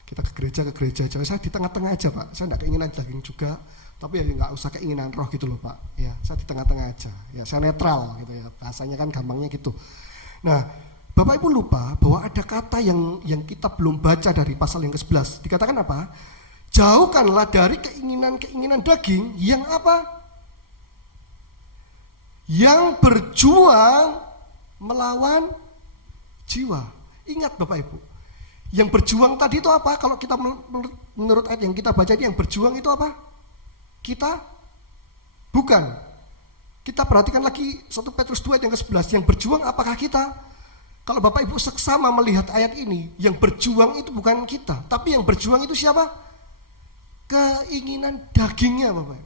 kita ke gereja aja. Saya di tengah-tengah aja, Pak. Saya tidak keinginan daging juga, tapi ya nggak usah keinginan roh gitu loh, Pak. Ya, saya di tengah-tengah aja. Ya, saya netral gitu ya. Bahasanya kan gampangnya gitu. Nah, Bapak Ibu lupa bahwa ada kata yang kita belum baca dari pasal yang ke-11. Dikatakan apa? Jauhkanlah dari keinginan-keinginan daging yang apa? Yang berjuang melawan jiwa. Ingat Bapak Ibu, yang berjuang tadi itu apa? Kalau kita menurut ayat yang kita baca ini, yang berjuang itu apa? Kita bukan. Kita perhatikan lagi 1 Petrus 2 ayat yang ke-11. Yang berjuang apakah kita? Kalau Bapak Ibu seksama melihat ayat ini, yang berjuang itu bukan kita, tapi yang berjuang itu siapa? Keinginan dagingnya, Bapak.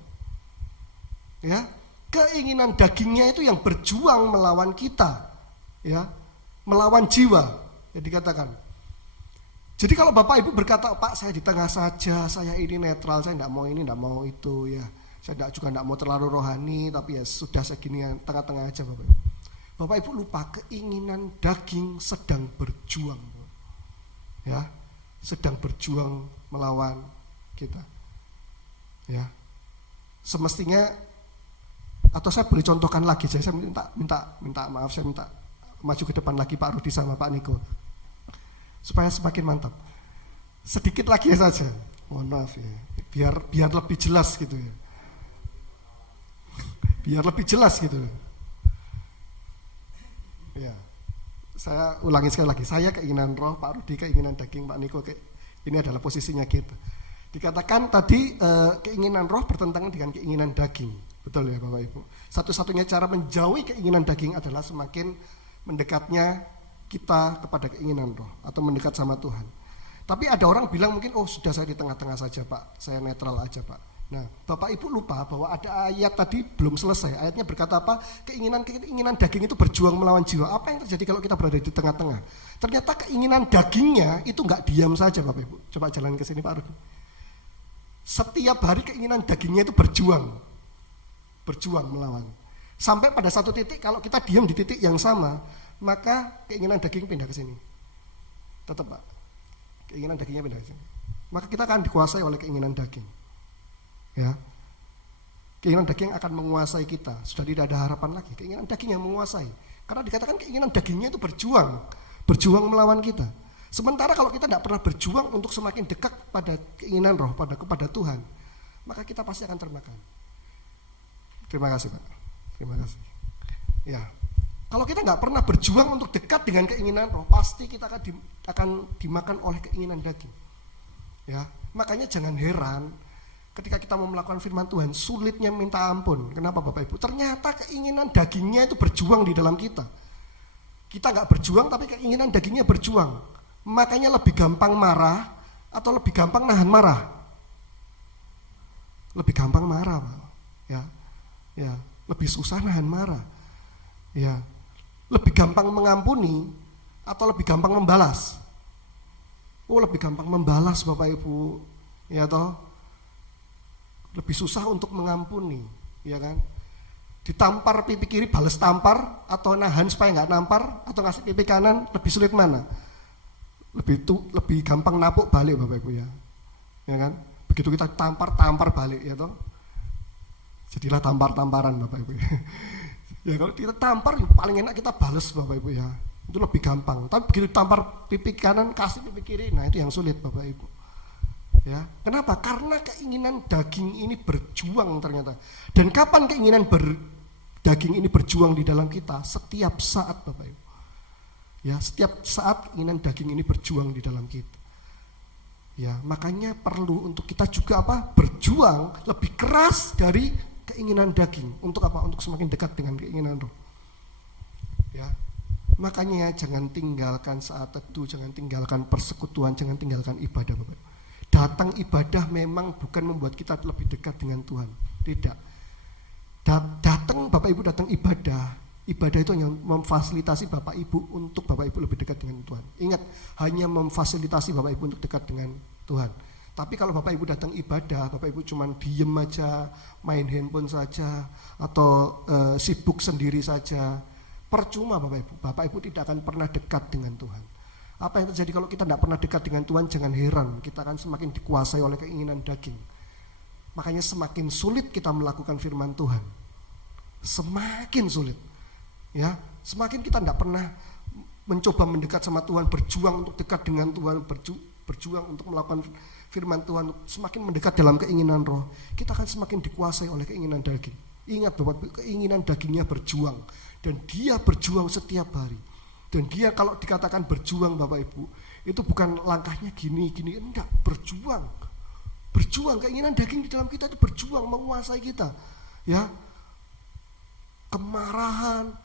Ya, keinginan dagingnya itu yang berjuang melawan kita, ya, melawan jiwa. Ya dikatakan. Jadi kalau Bapak Ibu berkata, Pak, saya di tengah saja, saya ini netral, saya tidak mau ini, tidak mau itu, ya, saya juga tidak mau terlalu rohani, tapi ya sudah segini tengah-tengah aja, Bapak. Bapak Ibu lupa keinginan daging sedang berjuang, ya, sedang berjuang melawan kita, ya. Semestinya, atau saya boleh contohkan lagi, saya minta maaf, saya minta maju ke depan lagi Pak Rudi sama Pak Niko, supaya semakin mantap. Sedikit lagi ya saja, mohon maaf ya, biar lebih jelas gitu ya, biar lebih jelas gitu. Ya, saya ulangi sekali lagi. Saya keinginan roh, Pak Rudi keinginan daging, Pak Niko ini adalah posisinya kita. Dikatakan tadi keinginan roh bertentangan dengan keinginan daging. Betul ya Bapak Ibu. Satu-satunya cara menjauhi keinginan daging adalah semakin mendekatnya kita kepada keinginan roh atau mendekat sama Tuhan. Tapi ada orang bilang mungkin, oh sudah saya di tengah-tengah saja Pak, saya netral aja Pak. Nah, Bapak Ibu lupa bahwa ada ayat tadi belum selesai. Ayatnya berkata apa? Keinginan daging itu berjuang melawan jiwa. Apa yang terjadi kalau kita berada di tengah-tengah? Ternyata keinginan dagingnya itu nggak diam saja Bapak Ibu. Coba jalan ke sini Pak Rudi. Setiap hari keinginan dagingnya itu berjuang melawan. Sampai pada satu titik kalau kita diam di titik yang sama, maka keinginan daging pindah ke sini. Tetap Pak, keinginan dagingnya pindah ke sini. Maka kita akan dikuasai oleh keinginan daging. Ya, keinginan daging akan menguasai kita. Sudah tidak ada harapan lagi. Keinginan daging yang menguasai. Karena dikatakan keinginan dagingnya itu berjuang melawan kita. Sementara kalau kita tidak pernah berjuang untuk semakin dekat pada keinginan roh, kepada Tuhan, maka kita pasti akan termakan. Terima kasih Pak. Terima kasih. Ya, kalau kita nggak pernah berjuang untuk dekat dengan keinginan roh, pasti kita akan dimakan oleh keinginan daging. Ya, makanya jangan heran ketika kita mau melakukan firman Tuhan, sulitnya minta ampun. Kenapa Bapak Ibu? Ternyata keinginan dagingnya itu berjuang di dalam kita. Kita nggak berjuang, tapi keinginan dagingnya berjuang. Makanya lebih gampang marah atau lebih gampang nahan marah? Lebih gampang marah, Pak. Ya, lebih susah nahan marah. Ya, lebih gampang mengampuni atau lebih gampang membalas? Oh, lebih gampang membalas, Bapak Ibu. Ya toh? Lebih susah untuk mengampuni, ya kan? Ditampar pipi kiri balas tampar, atau nahan supaya nggak nampar, atau ngasih pipi kanan, lebih sulit mana? Lebih gampang napuk balik Bapak Ibu ya kan? Begitu kita tampar balik ya toh. Jadilah tampar-tamparan Bapak Ibu. Ya kalau kita tampar yang paling enak kita balas Bapak Ibu ya. Itu lebih gampang. Tapi begitu tampar pipi kanan kasih pipi kiri, nah itu yang sulit Bapak Ibu. Ya, kenapa? Karena keinginan daging ini berjuang ternyata. Dan kapan keinginan daging ini berjuang di dalam kita? Setiap saat Bapak Ibu. Ya, setiap saat keinginan daging ini berjuang di dalam kita. Ya, makanya perlu untuk kita juga berjuang lebih keras dari keinginan daging. Untuk apa? Untuk semakin dekat dengan keinginan roh. Ya. Makanya jangan tinggalkan saat teduh, jangan tinggalkan persekutuan, jangan tinggalkan ibadah Bapak Ibu. Datang ibadah memang bukan membuat kita lebih dekat dengan Tuhan. Tidak. Datang Bapak Ibu datang ibadah. Ibadah itu hanya memfasilitasi Bapak Ibu untuk Bapak Ibu lebih dekat dengan Tuhan. Ingat, hanya memfasilitasi Bapak Ibu untuk dekat dengan Tuhan. Tapi kalau Bapak Ibu datang ibadah, Bapak Ibu cuma diem aja, main handphone saja, atau sibuk sendiri saja, percuma Bapak Ibu. Bapak Ibu tidak akan pernah dekat dengan Tuhan. Apa yang terjadi kalau kita tidak pernah dekat dengan Tuhan? Jangan heran, kita akan semakin dikuasai oleh keinginan daging. Makanya semakin sulit kita melakukan firman Tuhan. Semakin sulit. Ya, semakin kita tidak pernah mencoba mendekat sama Tuhan, berjuang untuk dekat dengan Tuhan, berjuang untuk melakukan firman Tuhan, semakin mendekat dalam keinginan roh, kita akan semakin dikuasai oleh keinginan daging. Ingat Bapak, keinginan dagingnya berjuang, dan dia berjuang setiap hari. Dan dia kalau dikatakan berjuang Bapak Ibu, itu bukan langkahnya gini, enggak, berjuang. Berjuang, keinginan daging di dalam kita itu berjuang menguasai kita. Ya. Kemarahan,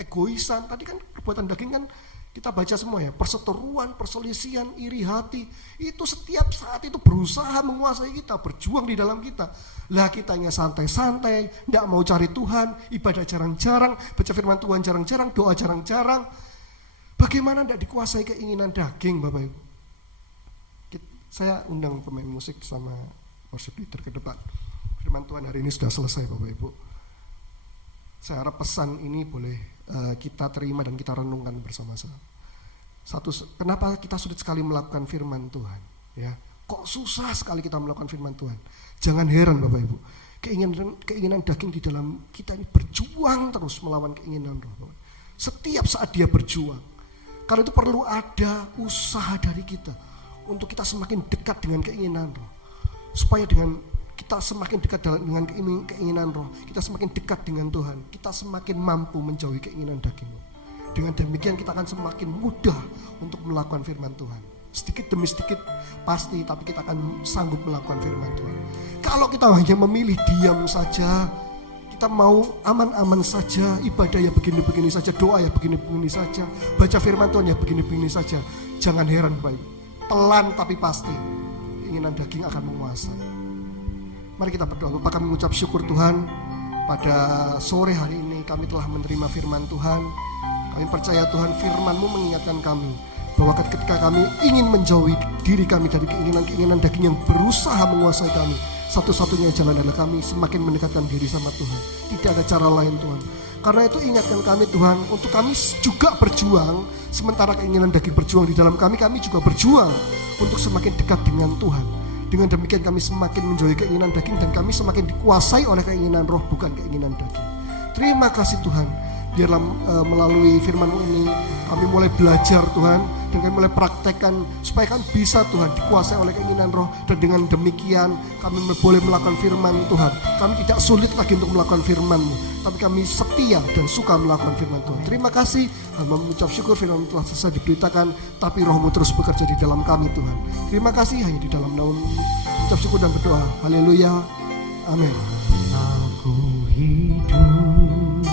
egoisan, tadi kan perbuatan daging kan kita baca semua ya, perseteruan, perselisihan, iri hati, itu setiap saat itu berusaha menguasai kita, berjuang di dalam kita. Lah kitanya santai-santai, enggak mau cari Tuhan, ibadah jarang-jarang, baca firman Tuhan jarang-jarang, doa jarang-jarang. Bagaimana tidak dikuasai keinginan daging Bapak Ibu? Saya undang pemain musik sama worship leader ke depan. Firman Tuhan hari ini sudah selesai Bapak Ibu. Saya harap pesan ini boleh kita terima dan kita renungkan bersama-sama. Kenapa kita sulit sekali melakukan firman Tuhan? Ya, kok susah sekali kita melakukan firman Tuhan? Jangan heran Bapak Ibu. Keinginan daging di dalam kita ini berjuang terus melawan keinginan roh. Setiap saat dia berjuang. Karena itu perlu ada usaha dari kita untuk kita semakin dekat dengan keinginan roh. Supaya dengan kita semakin dekat dengan keinginan roh, kita semakin dekat dengan Tuhan, kita semakin mampu menjauhi keinginan daging. Dengan demikian kita akan semakin mudah untuk melakukan firman Tuhan. Sedikit demi sedikit pasti, tapi kita akan sanggup melakukan firman Tuhan. Kalau kita hanya memilih diam saja, kita mau aman-aman saja, ibadah ya begini-begini saja, doa ya begini-begini saja, baca firman Tuhan ya begini-begini saja, jangan heran Bapak Ibu, pelan tapi pasti keinginan daging akan menguasai. Mari kita berdoa. Bapak, kami mengucap syukur Tuhan, pada sore hari ini kami telah menerima firman Tuhan. Kami percaya Tuhan, firman-Mu mengingatkan kami bahwa ketika kami ingin menjauhi diri kami dari keinginan-keinginan daging yang berusaha menguasai kami, satu-satunya jalan adalah kami semakin mendekatkan diri sama Tuhan. Tidak ada cara lain Tuhan. Karena itu ingatkan kami Tuhan, untuk kami juga berjuang. Sementara keinginan daging berjuang di dalam kami juga berjuang untuk semakin dekat dengan Tuhan. Dengan demikian kami semakin menjauhi keinginan daging dan kami semakin dikuasai oleh keinginan roh, bukan keinginan daging. Terima kasih Tuhan. Di dalam melalui firman-Mu ini kami mulai belajar Tuhan, dan kami mulai praktekkan supaya kami bisa Tuhan dikuasai oleh keinginan roh, dan dengan demikian kami boleh melakukan firman Tuhan. Kami tidak sulit lagi untuk melakukan firman-Mu, tapi kami setia dan suka melakukan firman Tuhan. Terima kasih, hamba mengucap syukur firman telah selesai diberitakan, tapi roh-Mu terus bekerja di dalam kami Tuhan. Terima kasih, hanya di dalam nama mengucap syukur dan berdoa. Haleluya, amin. Aku hidup,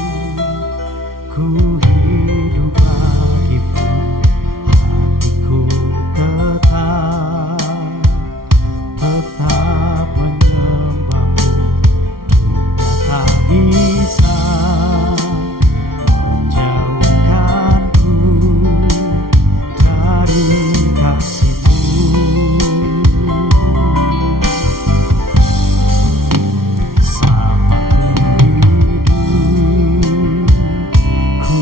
ku hidup bagimu, hatiku tetap menyembahmu. Dunia tak bisa menjauhkanku dari kasih-Mu. Sama ku hidup, ku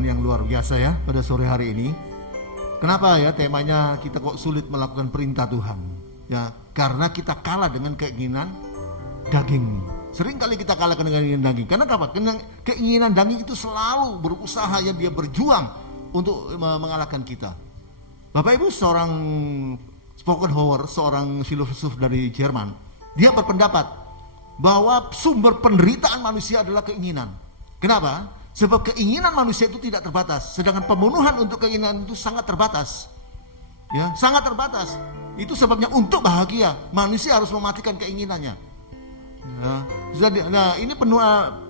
Tuhan yang luar biasa ya pada sore hari ini. Kenapa ya temanya kita kok sulit melakukan perintah Tuhan? Ya, karena kita kalah dengan keinginan daging. Sering kali kita kalah dengan keinginan daging. Karena apa? Karena keinginan daging itu selalu berusaha ya, dia berjuang untuk mengalahkan kita. Bapak Ibu, seorang Schopenhauer, seorang filosof dari Jerman, dia berpendapat bahwa sumber penderitaan manusia adalah keinginan. Kenapa? Sebab keinginan manusia itu tidak terbatas, sedangkan pemenuhan untuk keinginan itu sangat terbatas. Ya, sangat terbatas. Itu sebabnya untuk bahagia manusia harus mematikan keinginannya. Ya, nah ini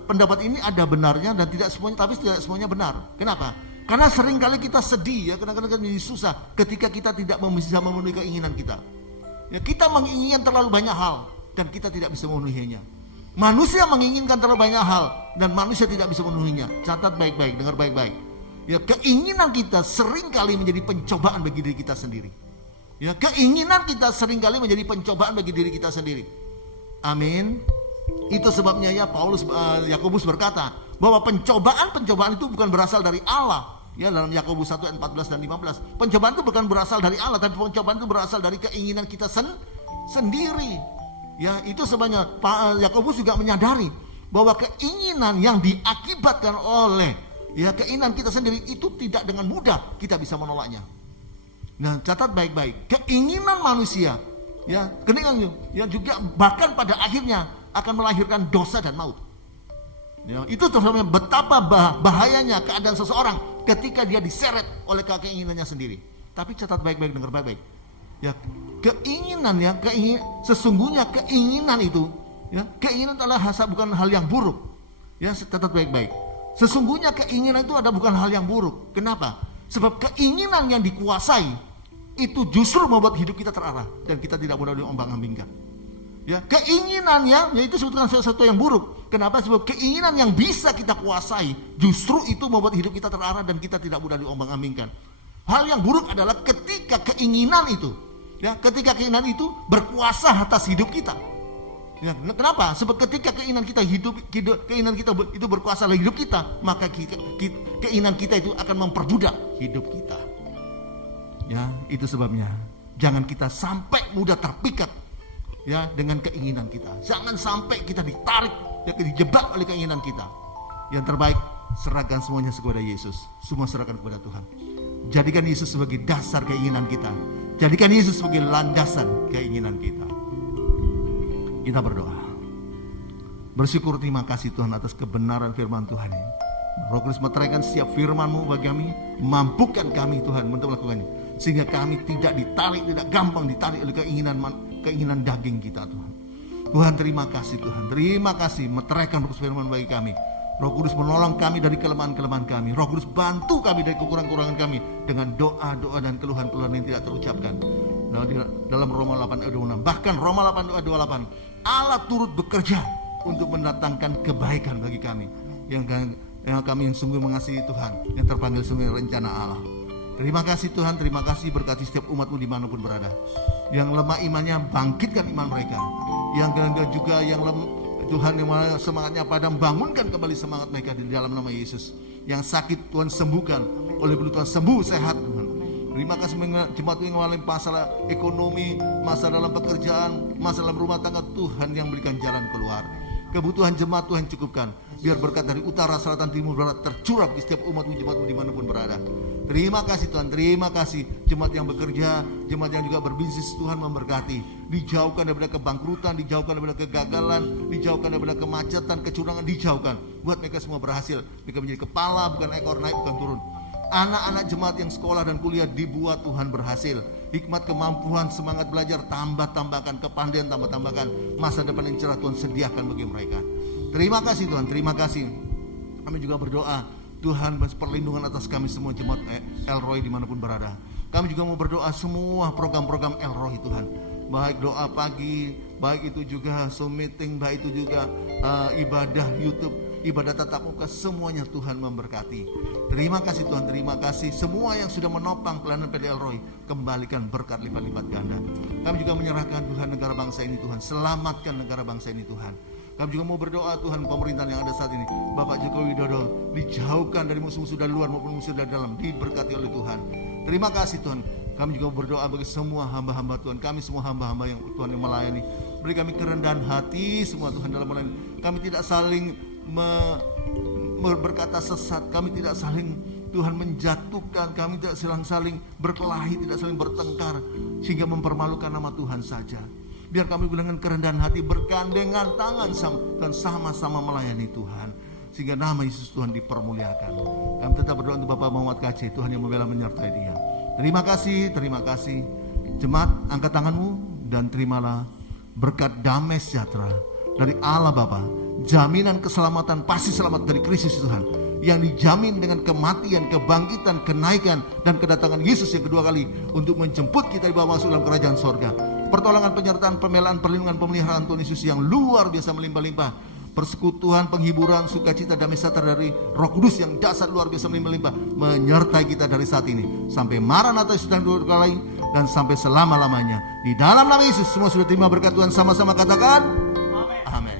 pendapat ini ada benarnya dan tidak semuanya, tapi tidak semuanya benar. Kenapa? Karena seringkali kita sedih ya, kadang-kadang susah ketika kita tidak bisa memenuhi keinginan kita. Ya, kita menginginkan terlalu banyak hal dan kita tidak bisa memenuhinya. Manusia menginginkan terlalu banyak hal dan manusia tidak bisa memenuhinya. Catat baik-baik, dengar baik-baik. Ya, keinginan kita seringkali menjadi pencobaan bagi diri kita sendiri. Ya, keinginan kita seringkali menjadi pencobaan bagi diri kita sendiri. Amin. Itu sebabnya ya Yakobus berkata bahwa pencobaan itu bukan berasal dari Allah. Ya, dalam Yakobus 1 ayat 14 dan 15. Pencobaan itu bukan berasal dari Allah, tapi pencobaan itu berasal dari keinginan kita sendiri. Ya, itu sebabnya Yakobus juga menyadari bahwa keinginan yang diakibatkan oleh ya keinginan kita sendiri itu tidak dengan mudah kita bisa menolaknya. Nah, catat baik-baik, keinginan manusia ya, keinginan yang juga bahkan pada akhirnya akan melahirkan dosa dan maut. Ya, itu sebabnya betapa bahayanya keadaan seseorang ketika dia diseret oleh keinginannya sendiri. Tapi catat baik-baik, dengar baik-baik. Ya, keinginan ya, sesungguhnya keinginan itu ya, keinginan adalah bukan hal yang buruk. Ya, catat baik-baik. Sesungguhnya keinginan itu ada bukan hal yang buruk. Kenapa? Sebab keinginan yang dikuasai itu justru membuat hidup kita terarah dan kita tidak mudah diombang-ambingkan. Ya, keinginannya ya itu sebetulnya sesuatu yang buruk. Kenapa? Sebab keinginan yang bisa kita kuasai justru itu membuat hidup kita terarah dan kita tidak mudah diombang-ambingkan. Hal yang buruk adalah ketika keinginan itu ya, ketika keinginan itu berkuasa atas hidup kita. Ya, kenapa? Sebab ketika keinginan kita itu berkuasa atas hidup kita, maka keinginan kita itu akan memperbudak hidup kita. Ya, itu sebabnya jangan kita sampai mudah terpikat ya dengan keinginan kita. Jangan sampai kita ditarik, ya, dijebak oleh keinginan kita. Yang terbaik, serahkan semuanya kepada Yesus. Semua serahkan kepada Tuhan. Jadikan Yesus sebagai dasar keinginan kita. Jadikan Yesus sebagai landasan keinginan kita. Kita berdoa. Bersyukur, terima kasih Tuhan atas kebenaran firman Tuhan ini. Roh Kudus meteraikan setiap firman-Mu bagi kami. Mampukan kami Tuhan untuk melakukannya. Sehingga kami tidak ditarik, tidak gampang ditarik oleh keinginan daging kita Tuhan. Tuhan, terima kasih Tuhan. Terima kasih meteraikan Roh Kudus firman bagi kami. Roh Kudus menolong kami dari kelemahan-kelemahan kami. Roh Kudus bantu kami dari kekurangan-kekurangan kami dengan doa-doa dan keluhan-keluhan yang tidak terucapkan. Dalam Roma 8 ayat 26. Bahkan Roma 8 ayat 28. Allah turut bekerja untuk mendatangkan kebaikan bagi kami. Yang kami yang sungguh mengasihi Tuhan. Yang terpanggil sungguh rencana Allah. Terima kasih Tuhan. Terima kasih, berkati setiap umat-Mu dimanapun berada. Yang lemah imannya, bangkitkan iman mereka. Yang juga yang Tuhan yang semangatnya padam, bangunkan kembali semangat mereka di dalam nama Yesus. Yang sakit Tuhan sembuhkan. Oleh belut Tuhan sembuh, sehat Tuhan. Terima kasih jemaat yang mengalami masalah ekonomi, masalah dalam pekerjaan, masalah dalam rumah tangga, Tuhan yang berikan jalan keluar. Kebutuhan jemaat Tuhan cukupkan. Biar berkat dari utara, selatan, timur, barat tercurah di setiap umat-Mu, jemaat-Mu dimanapun berada. Terima kasih Tuhan, terima kasih. Jemaat yang bekerja, jemaat yang juga berbisnis, Tuhan memberkati. Dijauhkan daripada kebangkrutan, dijauhkan daripada kegagalan, dijauhkan daripada kemacetan, kecurangan, dijauhkan. Buat mereka semua berhasil. Mereka menjadi kepala, bukan ekor, naik bukan turun. Anak-anak jemaat yang sekolah dan kuliah dibuat Tuhan berhasil. Hikmat, kemampuan, semangat belajar tambahkan, kepandaian tambahkan. Masa depan yang cerah Tuhan sediakan bagi mereka. Terima kasih Tuhan, terima kasih. Kami juga berdoa Tuhan perlindungan atas kami semua jemaat Elroy dimanapun berada. Kami juga mau berdoa semua program-program Elroy Tuhan. Baik doa pagi, baik itu juga Zoom meeting, baik itu juga ibadah YouTube, ibadah tatap muka, semuanya Tuhan memberkati. Terima kasih Tuhan, terima kasih. Semua yang sudah menopang pelayanan PDL Roy, kembalikan berkat lipat-lipat ganda. Kami juga menyerahkan Tuhan negara bangsa ini Tuhan. Selamatkan negara bangsa ini Tuhan. Kami juga mau berdoa Tuhan, pemerintahan yang ada saat ini, Bapak Joko Widodo dijauhkan dari musuh-musuh dari luar maupun musuh dari dalam, diberkati oleh Tuhan. Terima kasih Tuhan. Kami juga berdoa bagi semua hamba-hamba Tuhan, kami semua hamba-hamba yang Tuhan yang melayani. Beri kami kerendahan hati semua Tuhan dalam melayani. Kami tidak saling berkata sesat, kami tidak saling Tuhan menjatuhkan, kami tidak saling berkelahi, tidak saling bertengkar sehingga mempermalukan nama Tuhan saja. Biar kami dengan kerendahan hati bergandengan tangan dan sama-sama melayani Tuhan, sehingga nama Yesus Tuhan dipermuliakan. Kami tetap berdoa untuk Bapak Muhammad KC, Tuhan yang membela menyertai dia. Terima kasih. Jemaat, angkat tanganmu dan terimalah berkat damai sejahtera dari Allah Bapa, jaminan keselamatan, pasti selamat dari Kristus Tuhan, yang dijamin dengan kematian, kebangkitan, kenaikan, dan kedatangan Yesus yang kedua kali untuk menjemput kita di bawah masuk dalam kerajaan sorga. Pertolongan, penyertaan, pembelaan, perlindungan, pemeliharaan Tuhan Yesus yang luar biasa melimpah-limpah. Persekutuan, penghiburan, sukacita, damai sejahtera dari Roh Kudus yang dasar luar biasa melimpah-limpah menyertai kita dari saat ini sampai Maranatha Yesus dan kedua kali, dan sampai selama-lamanya. Di dalam nama Yesus semua sudah terima berkat Tuhan, sama-sama katakan amin.